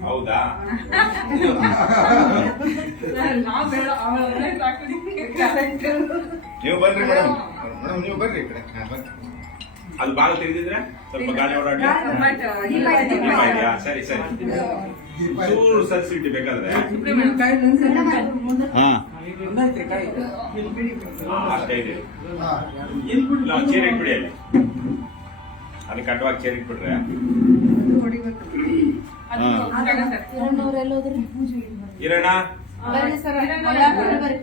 A: ಹೌದಾ?
D: ನಾವು
B: ಬರ್ರಿ ಮೇಡಮ್. ಮೇಡಮ್ ನೀವು ಬರ್ರಿ ಈ ಕಡೆ.
A: ಅದು ಬಾಲ ತೆಗೆದಿದ್ರೆ ಸ್ವಲ್ಪ ಗಾಳಿ ಓಡಾಡಿ ಸರಿ ಸರಿ. ಚೂರು ಸರಿಸಿಟ್ಟು ಬೇಕಾದ್ರೆ.
B: ಹಾ.
A: ಹಾ, ಅಷ್ಟೇ ಇದೆ.
B: ಹಾ.
A: ಇಲ್ಲ ಒಂದು ಚೇರ್ ಇಟ್ಬಿಡಿ ಅಲ್ಲಿ. ಅದಕ್ಕೆ ಅಡ್ಡವಾಗಿ ಚೇರ್ ಇಟ್ಬಿಟ್ರೆ.
E: ಎರಡ್ನೂರ ಎಲ್ಲೋದ್ರಿ
A: ಇರೋಣ
E: ಬರ್ರಿ ಸರ್ ಮಂಗಳಾಪುರ ಬರ್ರಿ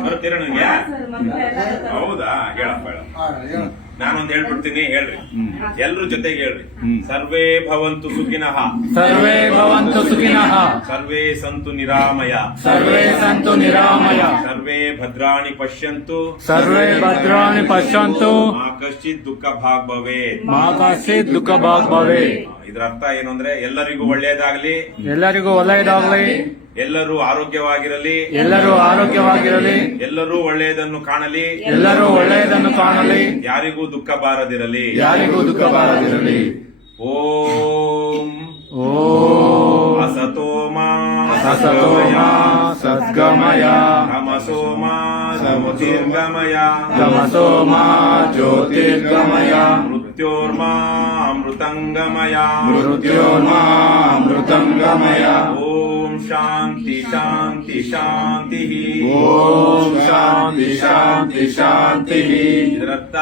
A: ಬರುತ್ತೀರ ನನಗೆ ಹೌದಾ? ಹೇಳಪ್ಪ ಹೇಳ
B: ಹಾ, ಹೇಳು.
A: ನಾನೊಂದ್ ಹೇಳ್ಬಿಡ್ತೀನಿ ಹೇಳ್ರಿ. ಎಲ್ರ ಜೊತೆಗೆ ಹೇಳ್ರಿ. ಸರ್ವೇ ಭವಂತು ಸುಖಿನಃ.
C: ಸರ್ವೇ ಭವಂತು ಸುಖಿನಃ.
A: ಸರ್ವೇ ಸಂತು ನಿರಾಮಯ.
C: ಸರ್ವೇ ಸಂತು ನಿರಾಮಯ.
A: ಸರ್ವೇ ಭದ್ರಾಣಿ ಪಶ್ಯಂತು.
C: ಸರ್ವೇ ಭದ್ರಾಣಿ ಪಶ್ಯಂತು.
A: ಮಾ ಕಶ್ಚಿತ್ ದುಃಖ ಭಾಗ್ ಭವೇ
C: ಮಾ ಕಶ್ಚಿತ್ ದುಃಖ ಭಾಗ್ ಭವೇ
A: ಇದರ ಅರ್ಥ ಏನು ಅಂದ್ರೆ ಎಲ್ಲರಿಗೂ ಒಳ್ಳೆಯದಾಗ್ಲಿ.
C: ಎಲ್ಲರಿಗೂ ಒಳ್ಳೆಯದಾಗಲಿ.
A: ಎಲ್ಲರೂ ಆರೋಗ್ಯವಾಗಿರಲಿ.
C: ಎಲ್ಲರೂ ಆರೋಗ್ಯವಾಗಿರಲಿ.
A: ಎಲ್ಲರೂ ಒಳ್ಳೆಯದನ್ನು ಕಾಣಲಿ.
C: ಎಲ್ಲರೂ ಒಳ್ಳೆಯದನ್ನು ಕಾಣಲಿ.
A: ಯಾರಿಗೂ ದುಃಖ ಬಾರದಿರಲಿ.
C: ಯಾರಿಗೂ ದುಃಖ ಬಾರದಿರಲಿ.
A: ಓಂ
C: ಓಂ
A: ಅಸತೋಮ
C: ಸತೋಮ ಸದ್ಗಮಯ
A: ತಮಸೋಮ ಜ್ಯೋತಿರ್ಗಮಯ
C: ತಮಸೋಮ ಜ್ಯೋತಿರ್ಗಮಯ
A: ಮೃತ್ಯೋರ್ಮಾ ಅಮೃತಂಗಮಯ
C: ಮೃತ್ಯೋರ್ಮಾ ಅಮೃತಂಗಮಯ
A: ಓಂ ಶಾಂತಿ ಶಾಂತಿ ಶಾಂತಿ
C: ಓಂ ಶಾಂತಿ ಶಾಂತಿ ಶಾಂತಿ
A: ಇದರರ್ಥ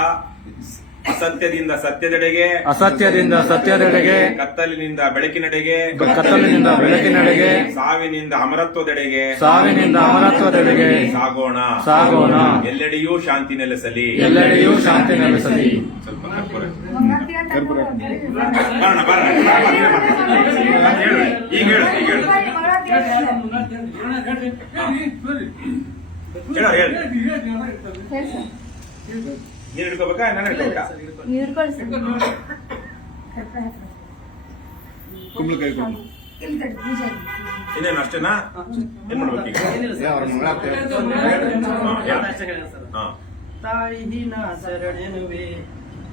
A: ಅಸತ್ಯದಿಂದ ಸತ್ಯದೆಡೆಗೆ
C: ಅಸತ್ಯದಿಂದ ಸತ್ಯದೆಡೆಗೆ
A: ಕತ್ತಲಿನಿಂದ ಬೆಳಕಿನೆಡೆಗೆ
C: ಕತ್ತಲಿನಿಂದ ಬೆಳಕಿನೆಡೆಗೆ
A: ಸಾವಿನಿಂದ ಅಮರತ್ವದೆಡೆಗೆ
C: ಸಾವಿನಿಂದ ಅಮರತ್ವದೆಡೆಗೆ
A: ಸಾಗೋಣ.
C: ಸಾಗೋಣ.
A: ಎಲ್ಲೆಡೆಯೂ ಶಾಂತಿ ನೆಲೆಸಲಿ.
C: ಎಲ್ಲೆಡೆಯೂ ಶಾಂತಿ ನೆಲೆಸಲಿ.
A: ಸ್ವಲ್ಪ ಹೇಳಿ ಹೇಳಿ. ಬರೋಣ. ಹೇಳು. ಈಗ ಹೇಳಿ. ಹೇಳಿ ಹೇಳು. ನೀರು ಹಿಡ್ಕೋಬೇಕಾ? ನಾನು ಹಿಡ್ಕೋಬೇಕಾ?
B: ಕುಂಬಳಕಾಯಿ ಕೊಡು.
A: ಇನ್ನೇನು ಅಷ್ಟೇನಾ? ಏನ್ ಮಾಡ್ಬೇಕು ಈಗ?
B: ಏ, ಅವ್ರ ಮಂಗಳಾರತಿ ಹೇಳ್ತಾರೆ.
A: ಹಾ, ಹೇಳು. ಹಾ.
F: ತಾಯಿನ ಶರಣೆನುವೆ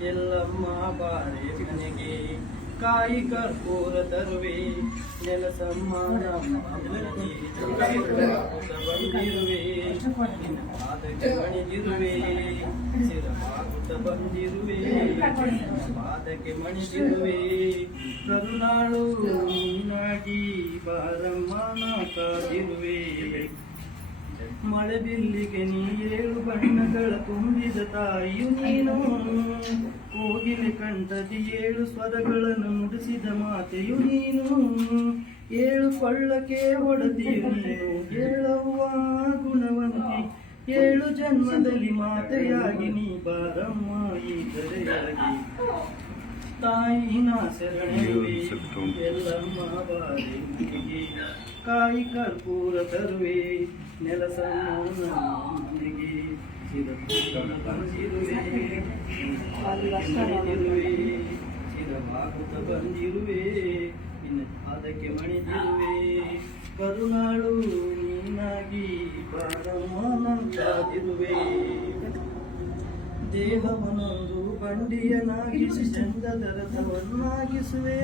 F: ಎಲ್ಲಮ್ಮ ಬಾರೆ ಮನೆಗೆ ಕಾಯಿ ಕರ್ಪೂರ ತರುವೆ, ನೆಲ ಸಮ್ಮಾನ ಬಂದಿರುವೆ ಮಣಿದಿರುವೆ ಸಿರಮಾಗುತ್ತ ಬಂದಿರುವೆ. ಪಾದಕ್ಕೆ ಮಣಿದಿರುವೆ. ಕರುನಾಳು ನೀನಾಗಿ ಬಾರಮ್ಮನ ಕಾದಿರುವೆ ಮಳೆ ಬಿಲ್ಲಿಗೆ ನೀ ಏಳು ಬಣ್ಣಗಳ ತುಂಬಿದ ತಾಯಿಯು ನೀನು. ಕೋಗಿಲೆ ಕಂಠದಿ ಏಳು ಸ್ವರಗಳನ್ನು ನುಡಿಸಿದ ಮಾತೆಯು ನೀನು. ಏಳು ಕೊಳ್ಳಕ್ಕೆ ಒಡತಿಯು ನೀನು. ಏಳವ್ವ ಗುಣವಂತಿ ಏಳು ಜನ್ಮದಲ್ಲಿ ಮಾತೆಯಾಗಿ ನೀ ಬಾರಮ್ಮ ಈ ಕರೆಯಾಗಿ ತಾಯಿನ ಎಲ್ಲಮ್ಮ ಬಾರಿ ಕಾಯಿ ಕರ್ಪೂರ ತರುವೆ ನೆಲ ಸನ್ಮಾನಿಗೆ ಬಂದಿರುವೆ ಚಿರವಾಗುತ್ತ ಬಂದಿರುವೆ ಇನ್ನ ಅದಕ್ಕೆ ಮಣಿದಿರುವೆ. ಕರುನಾಳು ನೀನಾಗಿ ಬಾರಮ್ಮ ನಂತಾದಿರುವೆ ದೇಹವನೊಂದು ಬಂಡಿಯನಾಗಿಸಿ ಚಂದದ ರಥವನ್ನಾಗಿಸುವೆ.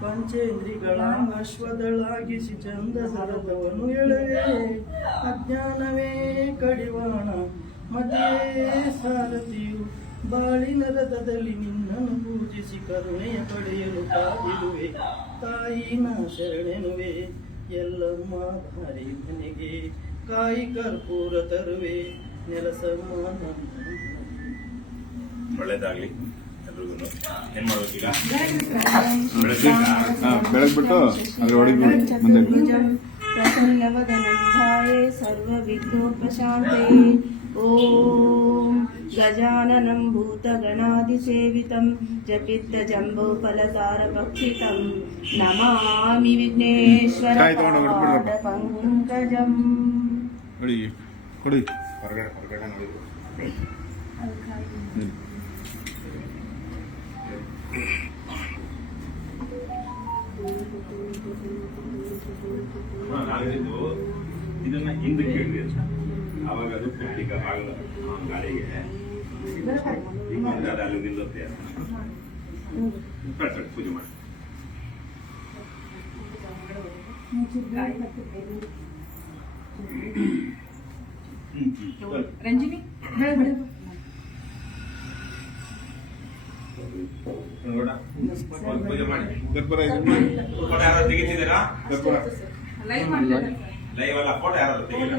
F: ಪಂಚೇಂದ್ರಿಗಳ ಅಶ್ವದಳಾಗಿಸಿ ಚಂದ ಸರದವನು ಎಳೆಯೇ ಅಜ್ಞಾನವೇ ಕಡಿವಾಣ ಮತೇ ಸಾರಥಿಯು, ಬಾಳಿನ ರಥದಲ್ಲಿ ನಿನ್ನನ್ನು ಪೂಜಿಸಿ ಕರುಣೆಯ ಪಡೆಯಲು ಕಾದಿರುವೆ. ತಾಯಿನ ಶರಣೆನುವೆ ಎಲ್ಲಮ್ಮ ಭಾರಿ ಮನೆಗೆ. ಕಾಯಿ ಕರ್ಪೂರ ತರುವೆ,
A: ನೆಲಸಮ್ಮ ಮಾಡ್ಬೇಕೀಗ
B: ಬೆಳಗ್ಬಿಟ್ಟು ಅದ್ರ ಹೊಡಿದ್ಬಿಟ್ಟು ಮುಂದೆ
E: ಚತುರ್ಭುಜಂ ಪ್ರಸನ್ನವದನಂ ಧ್ಯಾಯೇ ಸರ್ವವಿಘ್ನೋಪಶಾಂತೆ. ಓಂ ಗಜಾನನಂ ಭೂತಗಣಾದಿಸೇವಿತಂ ಜಪಿತ್ತಜಂಬೂಫಲಸಾರಭಕ್ಷಿತಂ ನಮಾಮಿ ಹೊರಗಡೆ
B: ಕಾಯಿ ತಗೊಂಡು ಹೊರಟ್ಬಿಡ್ರಪ್ಪ.
E: ಪಂಕಜಂ
B: ಹೊಡಿ ಕೊಡಿ ಹೊರಗಡೆ ಹೊರಗಡೆ ನೋಡಿದ್ರು
A: ನಾನಿದ್ದು ಇದನ್ನ ಹಿಂದೆ ಅಂತ. ಅವಾಗ ಅದು ಈಗ ಆಗಲ್ಲ. ಗಾಳಿಗೆ. ಈಗ ಅದು ಅಲ್ಲಿ ನಿಲ್ಲುತ್ತೆ ಪೂಜೆ ಮಾಡಿ.
D: ರಂಜಿನಿ
A: ಪೂಜೆ ಮಾಡಿ.
B: ಇದನ್ನ
A: ಫೋಟೋ ಯಾರು ತೆಗಿತಿದ್ದೀರಾ
D: ಮಾಡ್ತಾರೆ?
A: ಲೈವ್ ಅಲ್ಲ ಫೋಟೋ ಯಾರು ತೆಗಿಲ್ಲ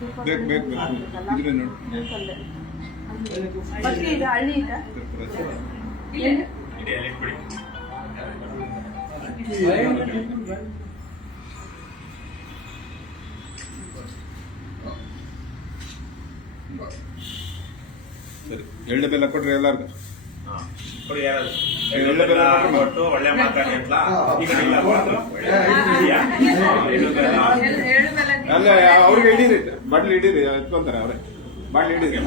B: ಬೇಕು ಬೇಕು. ಬೇಕು ಇದ್ರೆ ನೋಡಿ.
E: ಮತ್ತೆ ಇದು ಹಳ್ಳಿ
A: ಅಲ್ಲಿ ಇಟ್ಬಿಡಿ
B: ಸರಿ. ಎಳ್ಳೆ ಬೆಲ್ಲ ಕೊಟ್ರಿ ಎಲ್ಲಾರ್ಗು?
A: ಹಾ. ಕೊಡಿ ಯಾರಾದ್ರು.
B: ಎಳ್ಳು ಬೆಲ್ಲ.
A: ಕೊಟ್ಟು ಒಳ್ಳೆ ಮಾತಾಡಿ ಅಂತ ಈಗ ಇಲ್ಲ. ಕೊಟ್ಟು. ಇದೆಯಾ? ಬೆಲ್ಲ.
B: ಅಲ್ಲ ಅವ್ರಿಗೆ ಹಿಡೀರಿ ಬಾಟ್ಲಿ ಹಿಡೀರಿ ಎತ್ಕೊಂತಾರೆ ಅವ್ರೆ. ಬಾಟ್ಲಿ ಹಿಡೀರಿ.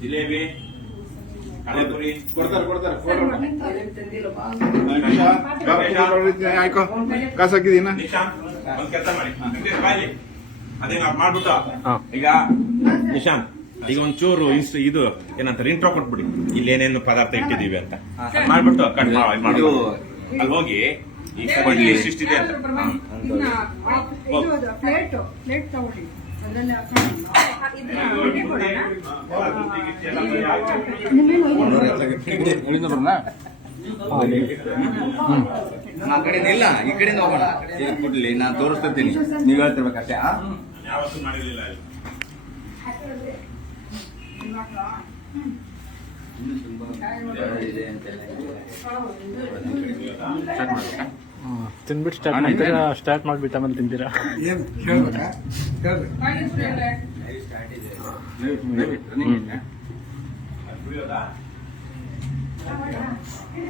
A: ಜಿಲೇಬಿ. ಕಳೆಪುರಿ
B: ಕೊಡ್ತಾರೆ ಕೊಡ್ತಾರೆ ಫೋನ್ ಆಯ್ಕೋ ಕಾಸು ಹಾಕಿದೀನ
A: ನಿಶಾಂತ್ ಒಂದ್ ಕೆಲಸ ಮಾಡಿ ಅದೇ ನಾವು ಮಾಡ್ಬಿಟ್ಟು. ಈಗ ನಿಶಾಂತ್ ಈಗ ಒಂಚೂರು ಇನ್ಸ್ ಇದು ಏನಂತಾರೆ ಇಂಟ್ರೋ ಕೊಟ್ಬಿಡಿ ಇಲ್ಲಿ ಏನೇನು ಪದಾರ್ಥ ಇಟ್ಟಿದೀವಿ ಅಂತ ಮಾಡ್ಬಿಟ್ಟು ಕಟ್ ಮಾಡಿ ಅಲ್ಲಿ ಹೋಗಿ ಈ ಇಷ್ಟಿದೆ ಅಂತ
D: ಇನ್ನ ಇದು ಪ್ಲೇಟ್ ಪ್ಲೇಟ್ ತಗೊಳ್ಳಿ
C: ಉಳಿದ ಬರೋಣ
B: ಆ ಕಡೆ ಇಲ್ಲ ಈ ಕಡೆಯಿಂದ ಹೋಗೋಣ ಕೊಡ್ಲಿ ನಾನು ತೋರಿಸ್ತಿರ್ತೀನಿ ನೀವು ಹೇಳ್ತಿರ್ಬೇಕಷ್ಟೇ?
A: ಯಾವತ್ತೂ ಮಾಡಿರ್ಲಿಲ್ಲ ಅಲ್ಲಿ.
C: ತಿನ್ಬಿಟ್ಟು ಸ್ಟಾರ್ಟ್ ಮಾಡ್ತೀರಾ? ಸ್ಟಾರ್ಟ್ ಮಾಡ್ಬಿಟ್ಟು ಆಮೇಲೆ ತಿಂತೀರಾ?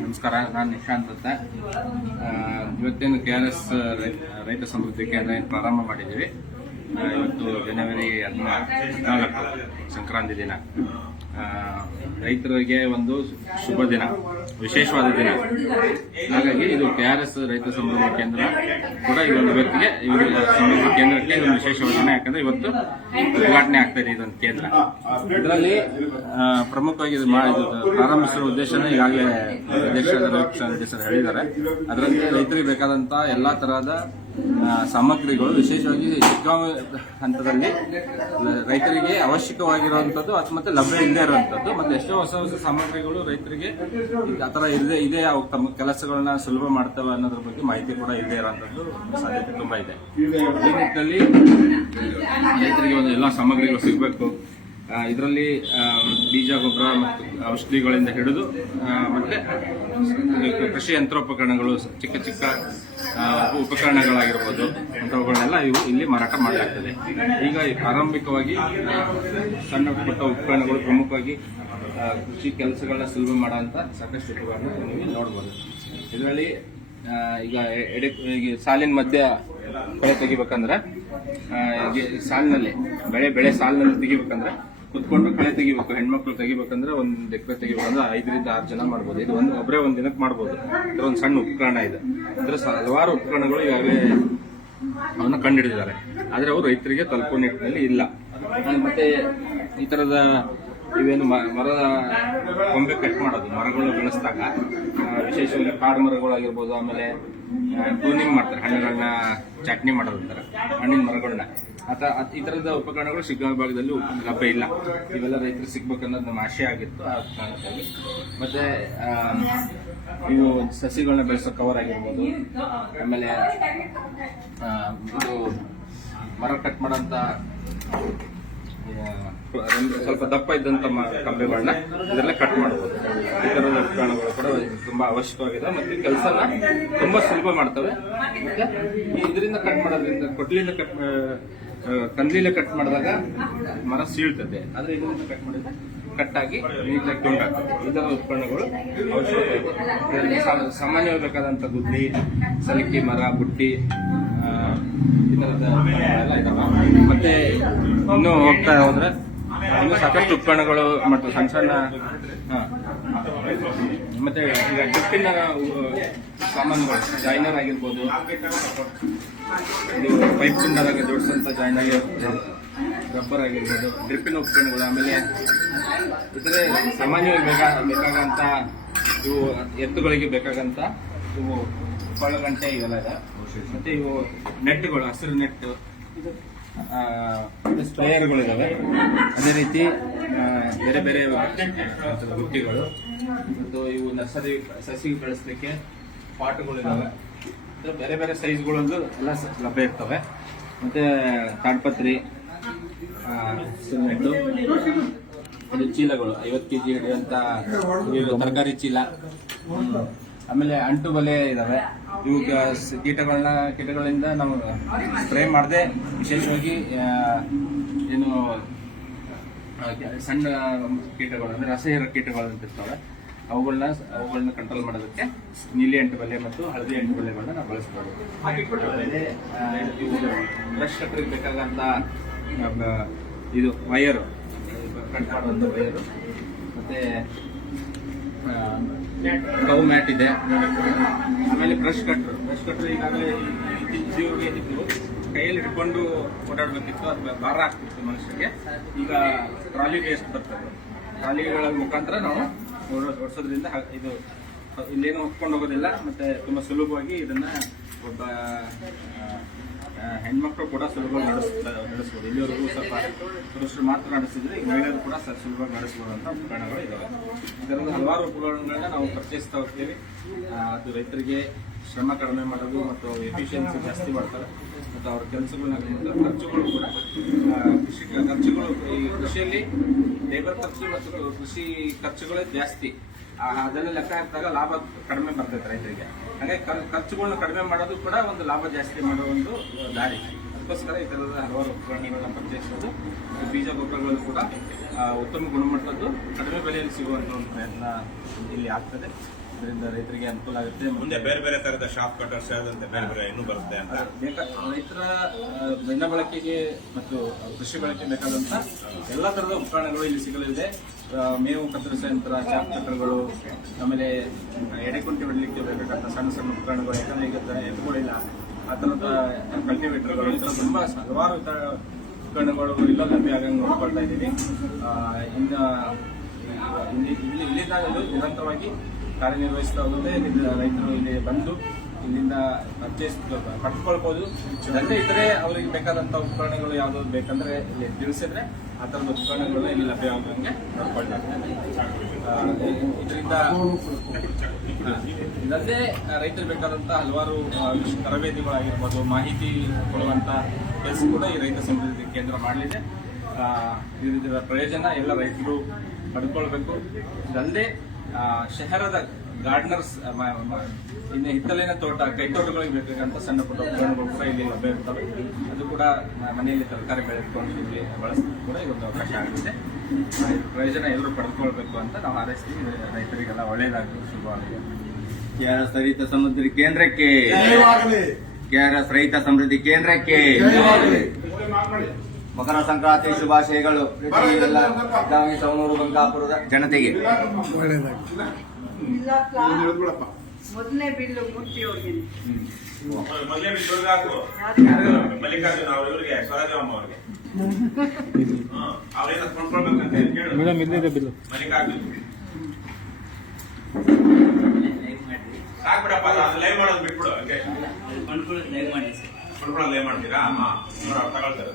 G: ನಮಸ್ಕಾರ ನಾನು ನಿಶಾಂತ್ ಅಂತ. ಆ, ಇವತ್ತೇನು ಕೆ ಆರ್ ಎಸ್ ರೈತ ಸಮೃದ್ಧಿ ಕೇಂದ್ರ ಏನು ಪ್ರಾರಂಭ ಮಾಡಿದ್ದೀವಿ. ಇವತ್ತು ಜನವರಿ ಹದಿನಾಲ್ಕು ಸಂಕ್ರಾಂತಿ ದಿನ. ರೈತರಿಗೆ ಒಂದು ಶುಭ ದಿನ, ವಿಶೇಷವಾದ ದಿನ. ಹಾಗಾಗಿ ಇದು ಕೆ ಆರ್ ಎಸ್ ರೈತ ಸಮೃದ್ಧಿ ಕೇಂದ್ರ ಕೂಡ ಇದೊಂದು ಇವರು ಸಮೃದ್ಧಿ ಕೇಂದ್ರಕ್ಕೆ ಇದೊಂದು ವಿಶೇಷವಾದ ದಿನ. ಯಾಕಂದ್ರೆ ಇವತ್ತು ಉದ್ಘಾಟನೆ ಆಗ್ತಾ ಇದೆ ಇದೊಂದು ಕೇಂದ್ರ. ಇದರಲ್ಲಿ ಪ್ರಮುಖವಾಗಿ ಇದು ಪ್ರಾರಂಭಿಸಿರುವ ಉದ್ದೇಶನ ಈಗಾಗಲೇ ಅಧ್ಯಕ್ಷ ಅಧ್ಯಕ್ಷರು ಹೇಳಿದ್ದಾರೆ. ಅದರಲ್ಲಿ ರೈತರಿಗೆ ಬೇಕಾದಂತಹ ಎಲ್ಲಾ ತರಹದ ಸಾಮಗ್ರಿಗಳು, ವಿಶೇಷವಾಗಿ ಚಿಕ್ಕ ಹಂತದಲ್ಲಿ ರೈತರಿಗೆ ಅವಶ್ಯಕವಾಗಿರುವಂತದ್ದು ಅದು ಮತ್ತೆ ಲಭ್ಯ ಇಲ್ಲದೆ ಇರುವಂತದ್ದು ಮತ್ತೆ ಎಷ್ಟೋ ಹೊಸ ಹೊಸ ಸಾಮಗ್ರಿಗಳು ರೈತರಿಗೆ ಆ ಥರ ಇಲ್ಲದೆ ಇದೆ, ಅವು ತಮ್ಮ ಕೆಲಸಗಳನ್ನ ಸುಲಭ ಮಾಡ್ತವೆ ಅನ್ನೋದ್ರ ಬಗ್ಗೆ ಮಾಹಿತಿ ಕೂಡ ಇಲ್ಲದೆ ಇರುವಂತದ್ದು ಸಾಧ್ಯತೆ ತುಂಬಾ ಇದೆ. ಈ ನಿಟ್ಟಿನಲ್ಲಿ ರೈತರಿಗೆ ಒಂದು ಎಲ್ಲ ಸಾಮಗ್ರಿಗಳು ಸಿಗಬೇಕು. ಇದರಲ್ಲಿ ಬೀಜ, ಗೊಬ್ಬರ ಮತ್ತು ಔಷಧಿಗಳಿಂದ ಹಿಡಿದು ಮತ್ತೆ ಕೃಷಿ ಯಂತ್ರೋಪಕರಣಗಳು, ಚಿಕ್ಕ ಚಿಕ್ಕ ಉಪಕರಣಗಳಾಗಿರ್ಬೋದು, ಅಂಥವುಗಳನ್ನೆಲ್ಲ ಇವು ಇಲ್ಲಿ ಮಾರಾಟ ಮಾಡಲಾಗ್ತದೆ. ಈಗ ಆರಂಭಿಕವಾಗಿ ಸಣ್ಣ ಪುಟ್ಟ ಉಪಕರಣಗಳು ಪ್ರಮುಖವಾಗಿ ಕೃಷಿ ಕೆಲಸಗಳನ್ನ ಸುಲಭ ಮಾಡುವಂತ ಸಾಕಷ್ಟು ಉಪಕರಣ ನೀವು ನೋಡ್ಬೋದು. ಇದರಲ್ಲಿ ಈಗ ಎಡೆ ಸಾಲಿನ ಮಧ್ಯ ಬೆಳೆ ತೆಗಿಬೇಕಂದ್ರೆ ಸಾಲಿನಲ್ಲಿ, ಬೆಳೆ ಬೆಳೆ ಸಾಲಿನಲ್ಲಿ ತೆಗಿಬೇಕಂದ್ರೆ ಕುತ್ಕೊಂಡು ಕಳೆ ತೆಗಿಬೇಕು, ಹೆಣ್ಮಕ್ಳು ತೆಗಿಬೇಕಂದ್ರೆ ಒಂದ್ ಎಕರೆ ತೆಗಿಬೇಕಂದ್ರೆ ಐದರಿಂದ ಆರು ಜನ ಮಾಡ್ಬೋದು. ಇದು ಒಂದು ಒಬ್ಬರೇ ಒಂದ್ ದಿನಕ್ಕೆ ಮಾಡ್ಬೋದು. ಒಂದು ಸಣ್ಣ ಉಪಕರಣ ಇದೆ. ಇದ್ರ ಹಲವಾರು ಉಪಕರಣಗಳು ಈಗಾಗಲೇ ಅವನ್ನ ಕಂಡುಹಿಡಿದಿದ್ದಾರೆ ಆದ್ರೆ ಅವರು ರೈತರಿಗೆ ತಲುಪೋ ನಿಟ್ಟಿನಲ್ಲಿ ಇಲ್ಲ. ಮತ್ತೆ ಈ ತರದ ಇವೇನು ಮರದ ಕೊಂಬೆ ಕಟ್ ಮಾಡೋದು, ಮರಗಳು ಬೆಳೆಸಿದಾಗ ವಿಶೇಷವಾಗಿ ಕಾಡು ಮರಗಳಾಗಿರ್ಬೋದು, ಆಮೇಲೆ ಟೂನಿಂಗ್ ಮಾಡ್ತಾರೆ, ಹಣ್ಣುಗಳನ್ನ ಚಟ್ನಿ ಮಾಡೋದಂತಾರೆ, ಹಣ್ಣಿನ ಮರಗಳನ್ನ. ಅತ್- ಈ ತರದ ಉಪಕರಣಗಳು ಸಿಗ್ಗ ಭಾಗದಲ್ಲಿ ಉಪ- ಲಭ್ಯ ಇಲ್ಲ. ಇವೆಲ್ಲ ರೈತರು ಸಿಗ್ಬೇಕನ್ನೋದು ನಮ್ಮ ಆಶೆ ಆಗಿತ್ತು, ಆ ಕಾರಣಕ್ಕಾಗಿ. ಮತ್ತೆ ಇವು ಸಸಿಗಳನ್ನ ಬೆಳೆಸೋ ಕವರ್ ಆಗಿರ್ಬೋದು. ಆಮೇಲೆ ಇದು ಮರ ಕಟ್ ಮಾಡಂತ ಸ್ವಲ್ಪ ದಪ್ಪ ಇದ್ದಂತ ಕಂಬೆಗಳನ್ನ ಇದರಲ್ಲೇ ಕಟ್ ಮಾಡಬಹುದು ಈ ತರದ ಉಪಕರಣಗಳು ಕೂಡ ತುಂಬಾ ಅವಶ್ಯಕವಾಗಿದೆ ಮತ್ತೆ ಕೆಲಸನ ತುಂಬಾ ಸುಲಭ ಮಾಡ್ತವೆ. ಮತ್ತೆ ಇದರಿಂದ ಕಟ್ ಮಾಡೋದ್ರಿಂದ ಕೊಟ್ಲಿಂದ ಕಟ್ ಕಂದ್ಲಿಲ್ಲ ಕಟ್ ಮಾಡಿದಾಗ ಮರ ಸೀಳ್ತದೆ. ಆದ್ರೆ ಇದರಿಂದ ಕಟ್ ಮಾಡಿದ್ರೆ ಕಟ್ ಆಗಿ ನೀಟಾಗಿ ತುಂಡಾಗ್ತದೆ ಇದರ ಉತ್ಪನ್ನಗಳು ಉಪಕರಣಗಳು ಅವಶ್ಯಕತೆ ಇದೆ ಇದರಲ್ಲಿ ಸಾ- ಸಾಮಾನ್ಯವಾಗಿ ಬೇಕಾದಂತ ಗುದ್ದಿ, ಸಲಿಕೆ ಮರ, ಬುಟ್ಟಿ ಈ ಇದಾವೆ. ಮತ್ತೆ ಇನ್ನೂ ಹೋಗ್ತಾ ಹೋದ್ರೆ ಇನ್ನೂ ಸಾಕಷ್ಟು ಉತ್ಪನ್ನಗಳು ಮತ್ತು ಸಣ್ಣ ಸಣ್ಣ. ಮತ್ತೆ ಈಗ ಟಿಫಿನ್ ಸಾಮಾನುಗಳು ಜಾಯ್ನರ್ ಆಗಿರ್ಬೋದು. ಇದು ಪೈಪ್ ತುಂಡಾದಾಗ ಜೋಡಿಸಂತ ಜಾಯ್ನ್ ಆಗಿರ್ಬೋದು. ರಬ್ಬರ್ ಆಗಿರ್ಬೋದು ಡ್ರಿಪ್ಪಿನ ಉಪಕರಣಗಳು ಆಮೇಲೆ ಇದ್ರೆ ಸಾಮಾನ್ಯವಾಗಿ ಬೇಕಾ ಬೇಕಾಗಂತ ಇವು ಎತ್ತುಗಳಿಗೆ ಬೇಕಾಗಂತ ಇವು ಕೊಳಗಂಟೆ ಇವೆಲ್ಲ ಇದೆ. ಮತ್ತೆ ಇವು ನೆಟ್ಗಳು, ಹಸಿರು ನೆಟ್ಟು ಸ್ಪ್ರೇಯರ್ಗಳು ಇದಾವೆ. ಅದೇ ರೀತಿ ಬೇರೆ ಬೇರೆ ಬುಟ್ಟಿಗಳು. ಮತ್ತು ಇವು ನರ್ಸರಿ, ಸಸಿ ಬೆಳೆಸಲಿಕ್ಕೆ ಪಾಟ್ಗಳಿದ್ದಾವೆ ಬೇರೆ ಬೇರೆ ಸೈಜ್ಗಳಲ್ಲೂ ಎಲ್ಲ ಲಭ್ಯ ಇರ್ತವೆ. ಮತ್ತೆ ತಾಡ್ಪತ್ರಿ ಸಿಮೆಂಟು, ಇದು ಚೀಲಗಳು, ಐವತ್ತು ಕೆಜಿ ಹಿಡಿಯುವಂತ ಇವು ತರಕಾರಿ ಚೀಲ. ಆಮೇಲೆ ಅಂಟು ಬಲೆ ಇದಾವೆ. ಇವು ಕೀಟಗಳನ್ನ, ಕೀಟಗಳಿಂದ ನಾವು ಸ್ಪ್ರೇ ಮಾಡದೆ ವಿಶೇಷವಾಗಿ ಏನು ಸಣ್ಣ ಕೀಟಗಳು, ಅಂದ್ರೆ ರಸಹೀರ ಕೀಟಗಳು ಅಂತ ಇರ್ತವೆ. ಅವುಗಳನ್ನ ಅವುಗಳನ್ನ ಕಂಟ್ರೋಲ್ ಮಾಡೋದಕ್ಕೆ ನೀಲಿ ಅಂಟು ಬಲೆ ಮತ್ತು ಹಳದಿ ಎಂಟು ಬಲೆಗಳನ್ನ ನಾವು ಬಳಸ್ಬೋದು. ಇವು ಬ್ರಷ್ ಕಟ್ಟರಿಗೆ ಬೇಕಾದಂತ ಇದು ವಯರು ಕಟ್ ಮಾಡುವಂತ ವಯರು ಮತ್ತೆ ಕೌ ಮ್ಯಾಟ್ ಇದೆ. ಆಮೇಲೆ ಬ್ರಷ್ ಕಟ್ರು ಬ್ರಷ್ ಕಟ್ರು ಈಗಾಗಲೇ ಜೀವಗೆ ಇದ್ದು ಕೈಯಲ್ಲಿ ಹಿಡ್ಕೊಂಡು ಓಡಾಡ್ಬೇಕಿತ್ತು ಅದು ಭಾರ ಆಗ್ತಿತ್ತು ಮನುಷ್ಯರಿಗೆ. ಈಗ ಟ್ರಾಲಿ ಬೇಸ್ ಬರ್ತದೆ. ಟ್ರಾಲಿಗಳ ಮುಖಾಂತರ ನಾವು ಓಡಿಸೋದ್ರಿಂದ ಇದು ಇಲ್ಲೇನು ಹೊತ್ಕೊಂಡು ಹೋಗೋದಿಲ್ಲ, ಮತ್ತೆ ತುಂಬಾ ಸುಲಭವಾಗಿ ಇದನ್ನ ಒಬ್ಬ ಹೆಣ್ಮಕ್ಳು ಕೂಡ ಸುಲಭವಾಗಿ ನಡೆಸ ನಡೆಸ್ಬೋದು. ಇಲ್ಲಿವರೆಗೂ ಸ್ವಲ್ಪ ಪುರುಷರು ಮಾತ್ರ ನಡೆಸಿದ್ರೆ ಈಗ ಮಹಿಳೆಯರು ಕೂಡ ಸುಲಭವಾಗಿ ನಡೆಸಬಹುದಂತ ಉಪಕರಣಗಳು ಇದಾವೆ. ಇದರಲ್ಲಿ ಹಲವಾರು ಉಪಕರಣಗಳನ್ನ ನಾವು ಪರಿಚಯಿಸ್ತಾ ಹೋಗ್ತೀವಿ. ಅದು ರೈತರಿಗೆ ಶ್ರಮ ಕಡಿಮೆ ಮಾಡೋದು ಮತ್ತು ಎಫಿಷಿಯನ್ಸಿ ಜಾಸ್ತಿ ಮಾಡ್ತಾರೆ. ಮತ್ತು ಅವ್ರ ಕೆಲಸಗಳನ್ನ ಖರ್ಚುಗಳು ಕೂಡ ಕೃಷಿ, ಖರ್ಚುಗಳು ಈ ಕೃಷಿಯಲ್ಲಿ ಲೇಬರ್ ಖರ್ಚು ಮತ್ತು ಕೃಷಿ ಖರ್ಚುಗಳೇ ಜಾಸ್ತಿ. ಅದೆಲ್ಲ ಲೆಕ್ಕ ಹಾಕಿದಾಗ ಲಾಭ ಕಡಿಮೆ ಬರ್ತೈತೆ ರೈತರಿಗೆ. ಹಾಗೆ ಖರ್- ಖರ್ಚುಗಳನ್ನ ಕಡಿಮೆ ಮಾಡೋದು ಕೂಡ ಒಂದು ಲಾಭ ಜಾಸ್ತಿ ಮಾಡೋ ಒಂದು ದಾರಿ. ಅದಕ್ಕೋಸ್ಕರ ಈ ಥರದ ಹಲವಾರು ಉಪಕರಣಗಳನ್ನ ಪರಿಚಯಿಸೋದು ಬೀಜ ಗೊಬ್ಬರಗಳು ಕೂಡ ಉತ್ತಮ ಗುಣಮಟ್ಟದ್ದು ಕಡಿಮೆ ಬೆಲೆಯಲ್ಲಿ ಸಿಗುವಂತ ಒಂದು ಪ್ರಯತ್ನ ಇಲ್ಲಿ ಆಗ್ತದೆ. ಇದರಿಂದ ರೈತರಿಗೆ ಅನುಕೂಲ ಆಗುತ್ತೆ
A: ಮುಂದೆ ಬೇರೆ ಬೇರೆ ತರದ ಶಾಪ್ ಕಟರ್ಸ್ ಸೇರಿದಂತೆ ಬೇರೆ ಬೇರೆ ಇನ್ನೂ ಬರುತ್ತೆ ಅಂತ.
G: ರೈತರ ಬೆಣ್ಣ ಬಳಕೆಗೆ ಮತ್ತು ಕೃಷಿ ಬಳಕೆ ಬೇಕಾದಂತ ಎಲ್ಲ ತರದ ಉಪಕರಣಗಳು ಇಲ್ಲಿ ಸಿಗಲಿದೆ. ಮೇವು ಕತ್ತರಿಸ ಯಂತ್ರ ಚಾಪ್ ಕಟ್ಟರ್ಗಳು ಆಮೇಲೆ ಎಡೆಕುಂಟೆ ಹೊಡಲಿಕ್ಕೆ ಬೇಕಾದಂತ ಸಣ್ಣ ಸಣ್ಣ ಉಪಕರಣಗಳು ಯಾಕಂದ್ರೆ ಈಗ ಎತ್ತುಗಳಿಲ್ಲ ಆ ತರದ ಕಲ್ಟಿವೇಟರ್ಗಳು ಈ ತರ ತುಂಬಾ ಹಲವಾರು ಉಪಕರಣಗಳು ಇಲ್ಲ ಲಭ್ಯ ಆಗಂಗೆ ನೋಡ್ಕೊಳ್ತಾ ಇದ್ದೀವಿ. ಇನ್ನು ಇಲ್ಲಿ ಇಲ್ಲಿ ಇಲ್ಲಿಂದ ನಿರಂತರವಾಗಿ ಕಾರ್ಯನಿರ್ವಹಿಸ್ತಾ ಹೋಗುತ್ತೆ ಇಲ್ಲಿಂದ ರೈತರು ಇಲ್ಲಿ ಬಂದು ಇಲ್ಲಿಂದ ಪರ್ಚೇಸ್ ಪಡ್ಕೊಳ್ಬೋದು. ಅಂದ್ರೆ ಇತರೆ ಅವರಿಗೆ ಬೇಕಾದಂತ ಉಪಕರಣಗಳು ಯಾವ್ದಾದ್ರು ಬೇಕಂದ್ರೆ ಇಲ್ಲಿ ತಿಳಿಸಿದ್ರೆ ಆ ತರದ ಉಪಕರಣಗಳನ್ನ ಇಲ್ಲಿ ಲಭ್ಯ ಆಗೋದಂಗೆ ನೋಡ್ಕೊಳ್ತಾರೆ ಇದರಿಂದ ರೈತರಿಗೆ ಬೇಕಾದಂತ ಹಲವಾರು ತರಬೇತಿಗಳಾಗಿರ್ಬೋದು, ಮಾಹಿತಿ ಕೊಡುವಂತ ಕೆಲಸ ಕೂಡ ಈ ರೈತ ಸಮೃದ್ಧಿ ಕೇಂದ್ರ ಮಾಡಲಿದೆ. ಇದರ ಪ್ರಯೋಜನ ಎಲ್ಲ ರೈತರು ಪಡ್ಕೊಳ್ಬೇಕು. ಇದಲ್ಲದೆ ಶಹರದ ಗಾರ್ಡನರ್ಸ್ ಇನ್ನು ಹಿತ್ತಲಿನ ತೋಟ ಕೈತೋಟಗಳಿಗೆ ಬೇಕಾಗಂತ ಸಣ್ಣ ಪುಟ್ಟ ಉಪಕರಣಗಳು ಕೂಡ ಇಲ್ಲಿ ಲಭ್ಯ ಇರ್ತವೆ. ಅದು ಕೂಡ ಮನೆಯಲ್ಲಿ ತರಕಾರಿ ಬೆಳೆದುಕೊಂಡು ಇಲ್ಲಿ ಬಳಸೋದು ಕೂಡ ಇದೊಂದು ಅವಕಾಶ ಆಗುತ್ತೆ. ಪ್ರಯೋಜನ ಎಲ್ಲರೂ ಪಡ್ಕೊಳ್ಬೇಕು ಅಂತ ನಾವು ಹಾರೈಸ್ತೀವಿ. ರೈತರಿಗೆಲ್ಲ ಒಳ್ಳೆಯದಾಗಲಿ ಶುಭವಾಗಲಿ.
B: ಕೆಆರ್ಎಸ್ ರೈತ ಸಮೃದ್ಧಿ ಕೇಂದ್ರಕ್ಕೆ. ಕೆಆರ್ಎಸ್ ರೈತ ಸಮೃದ್ಧಿ ಕೇಂದ್ರಕ್ಕೆ. ಮಕರ ಸಂಕ್ರಾಂತಿ ಶುಭಾಶಯಗಳು. ಸವನೂರು ಎಲ್ಲ ಬೆಳಗಾವಿ, ಸವಣೂರು ಬಂಕಾಪುರದ ಜನತೆಗೆ.
D: ಮೊದಲನೇ ಬಿಲ್ಲು ಮುಟ್ಟಿ
A: ಮಲ್ಲಿಕಾರ್ಜುನ ಅವ್ರ ಇವರಿಗೆ ಸ್ವರಾಜಮ್ಮ ಅವ್ರಿಗೆ. ಅವ್ರೇನ ಕೊಂಡ್ಕೊಳ್ಬೇಕಂತ ಕೇಳು
C: ಮೇಡಮ್ ಇಲ್ಲಿದೆ ಬಿಲ್ಲು.
A: ಮಲ್ಲಿಕಾರ್ಜುನ್. ಸಾಕ್ಬಿಡಪ್ಪ ಅದು ಲೈವ್ ಮಾಡೋದು ಬಿಟ್ಬಿಡು ಹಂಗೆ ಕೊಂಡ್ಕೊಳ್ಳೋದು ಲೈವ್ ಮಾಡ್ತೀರಾ? ಹಾ ನೋಡ ತಗೊಳ್ತಾರೆ.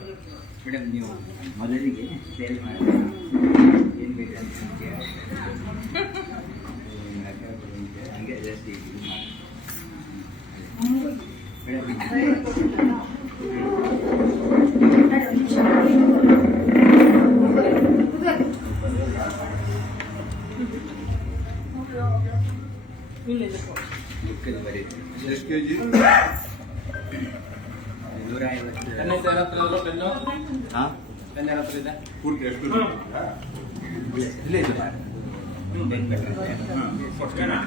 B: ಮೇಡಮ್ ನೀವು ಮೊದಲಿಗೆ ಸೇಲ್ ಮಾಡಿ. ಏನು ಬೇಕಂತ ಹಂಗೆ ಜಾಸ್ತಿ ಇದು ಮಾಡಿ ಮೇಡಮ್ ಲೆಕ್ಕದ ಬರೀ ಎಷ್ಟು ಕೆ ಜಿ ನೂರ ಐವತ್ತು ಹಾಂ? ಪೂರ್ತಿ ಎಷ್ಟು ಇಲ್ಲೇ ಇದೆ
A: ಕೊಡ್ತೇನೆ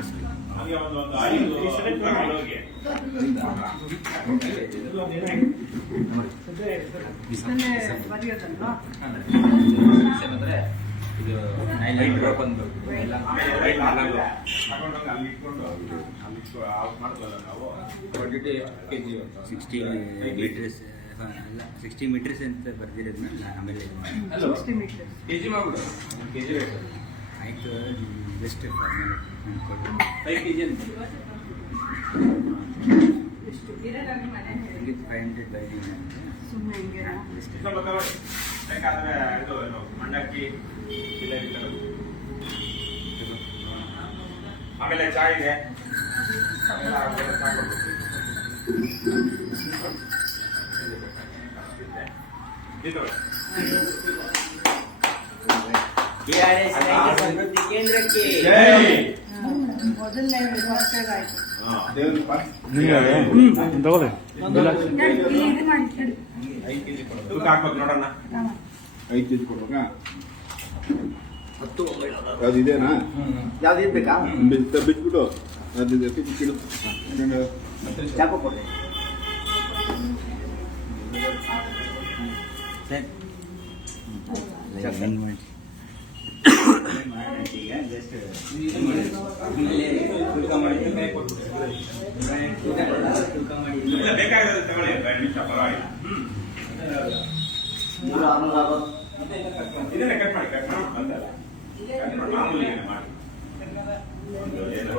B: ಇದು ನೈನ್ ಡ್ರಾಪ್ ಒಂದು.
A: ಎಲ್ಲ
G: quantity K G
H: sixty metres ಅಲ್ಲ ಸಿಕ್ಸ್ಟಿ ಮೀಟರ್ಸ್ ಅಂತ ಬರ್ದಿರೋದನ್ನ ಆಮೇಲೆ ಇದು ಮಾಡಿ.
G: ಕೆ ಜಿ ಮಾಡ್ಬಿಡು. ಕೆ ಜಿ ರೇಟ್
H: ಆಯ್ತು ಬೆಸ್ಟ್
G: ಐದು ಕೆ ಜಿ ಅಂತ.
D: ಎಷ್ಟು?
H: ಫೈವ್ ಹಂಡ್ರೆಡ್ ಬೈ
D: ಸುಮ್ಮನೆ ಹಿಂಗೆ
A: ಏನು ಮಂಡಕ್ಕಿ ಆಮೇಲೆ ಚಾ ಇದೆ ಕೊಡ್ಬೇಕು. ತಗೊಳ್ಳಿ.
G: ಐದು ಕೆ ಜಿ ಕೊಡೋದು
A: ತೂಕ ನೋಡೋಣ
I: ಐದು ಕೆಜಿ ಕೊಡ್ಬೇಕಾ ಯಾವ್ದು ಇದೇನಾ?
B: ಯಾವ್ದು ಇರ್ಬೇಕಾ?
I: ಬಿಟ್ಟು ಬಿಚ್ಬಿಟ್ಟು ಅದು ಯಾಕಂದ್ರೆ
B: ಚಾಕು
A: ಇಲ್ಲ ಬೇಕಾಗಿರೋದು ತಗೊಳ್ಳಿ. ಎರಡು ನಿಮಿಷ ಪರವಾಗಿಲ್ಲ. ಹ್ಮ್.
B: ನೂರ ಆರ್ನೂರ ಅರವತ್ತು.
A: ಇದನ್ನೇ ಕಟ್ ಮಾಡಿ ಕಟ್ ಮಾಡಿ ಬಂದಲ್ಲ ಕಟ್ ಮಾಡಿ ಮಾಮೂಲಿ ಮಾಡಿ ಒಂದು ಏನು?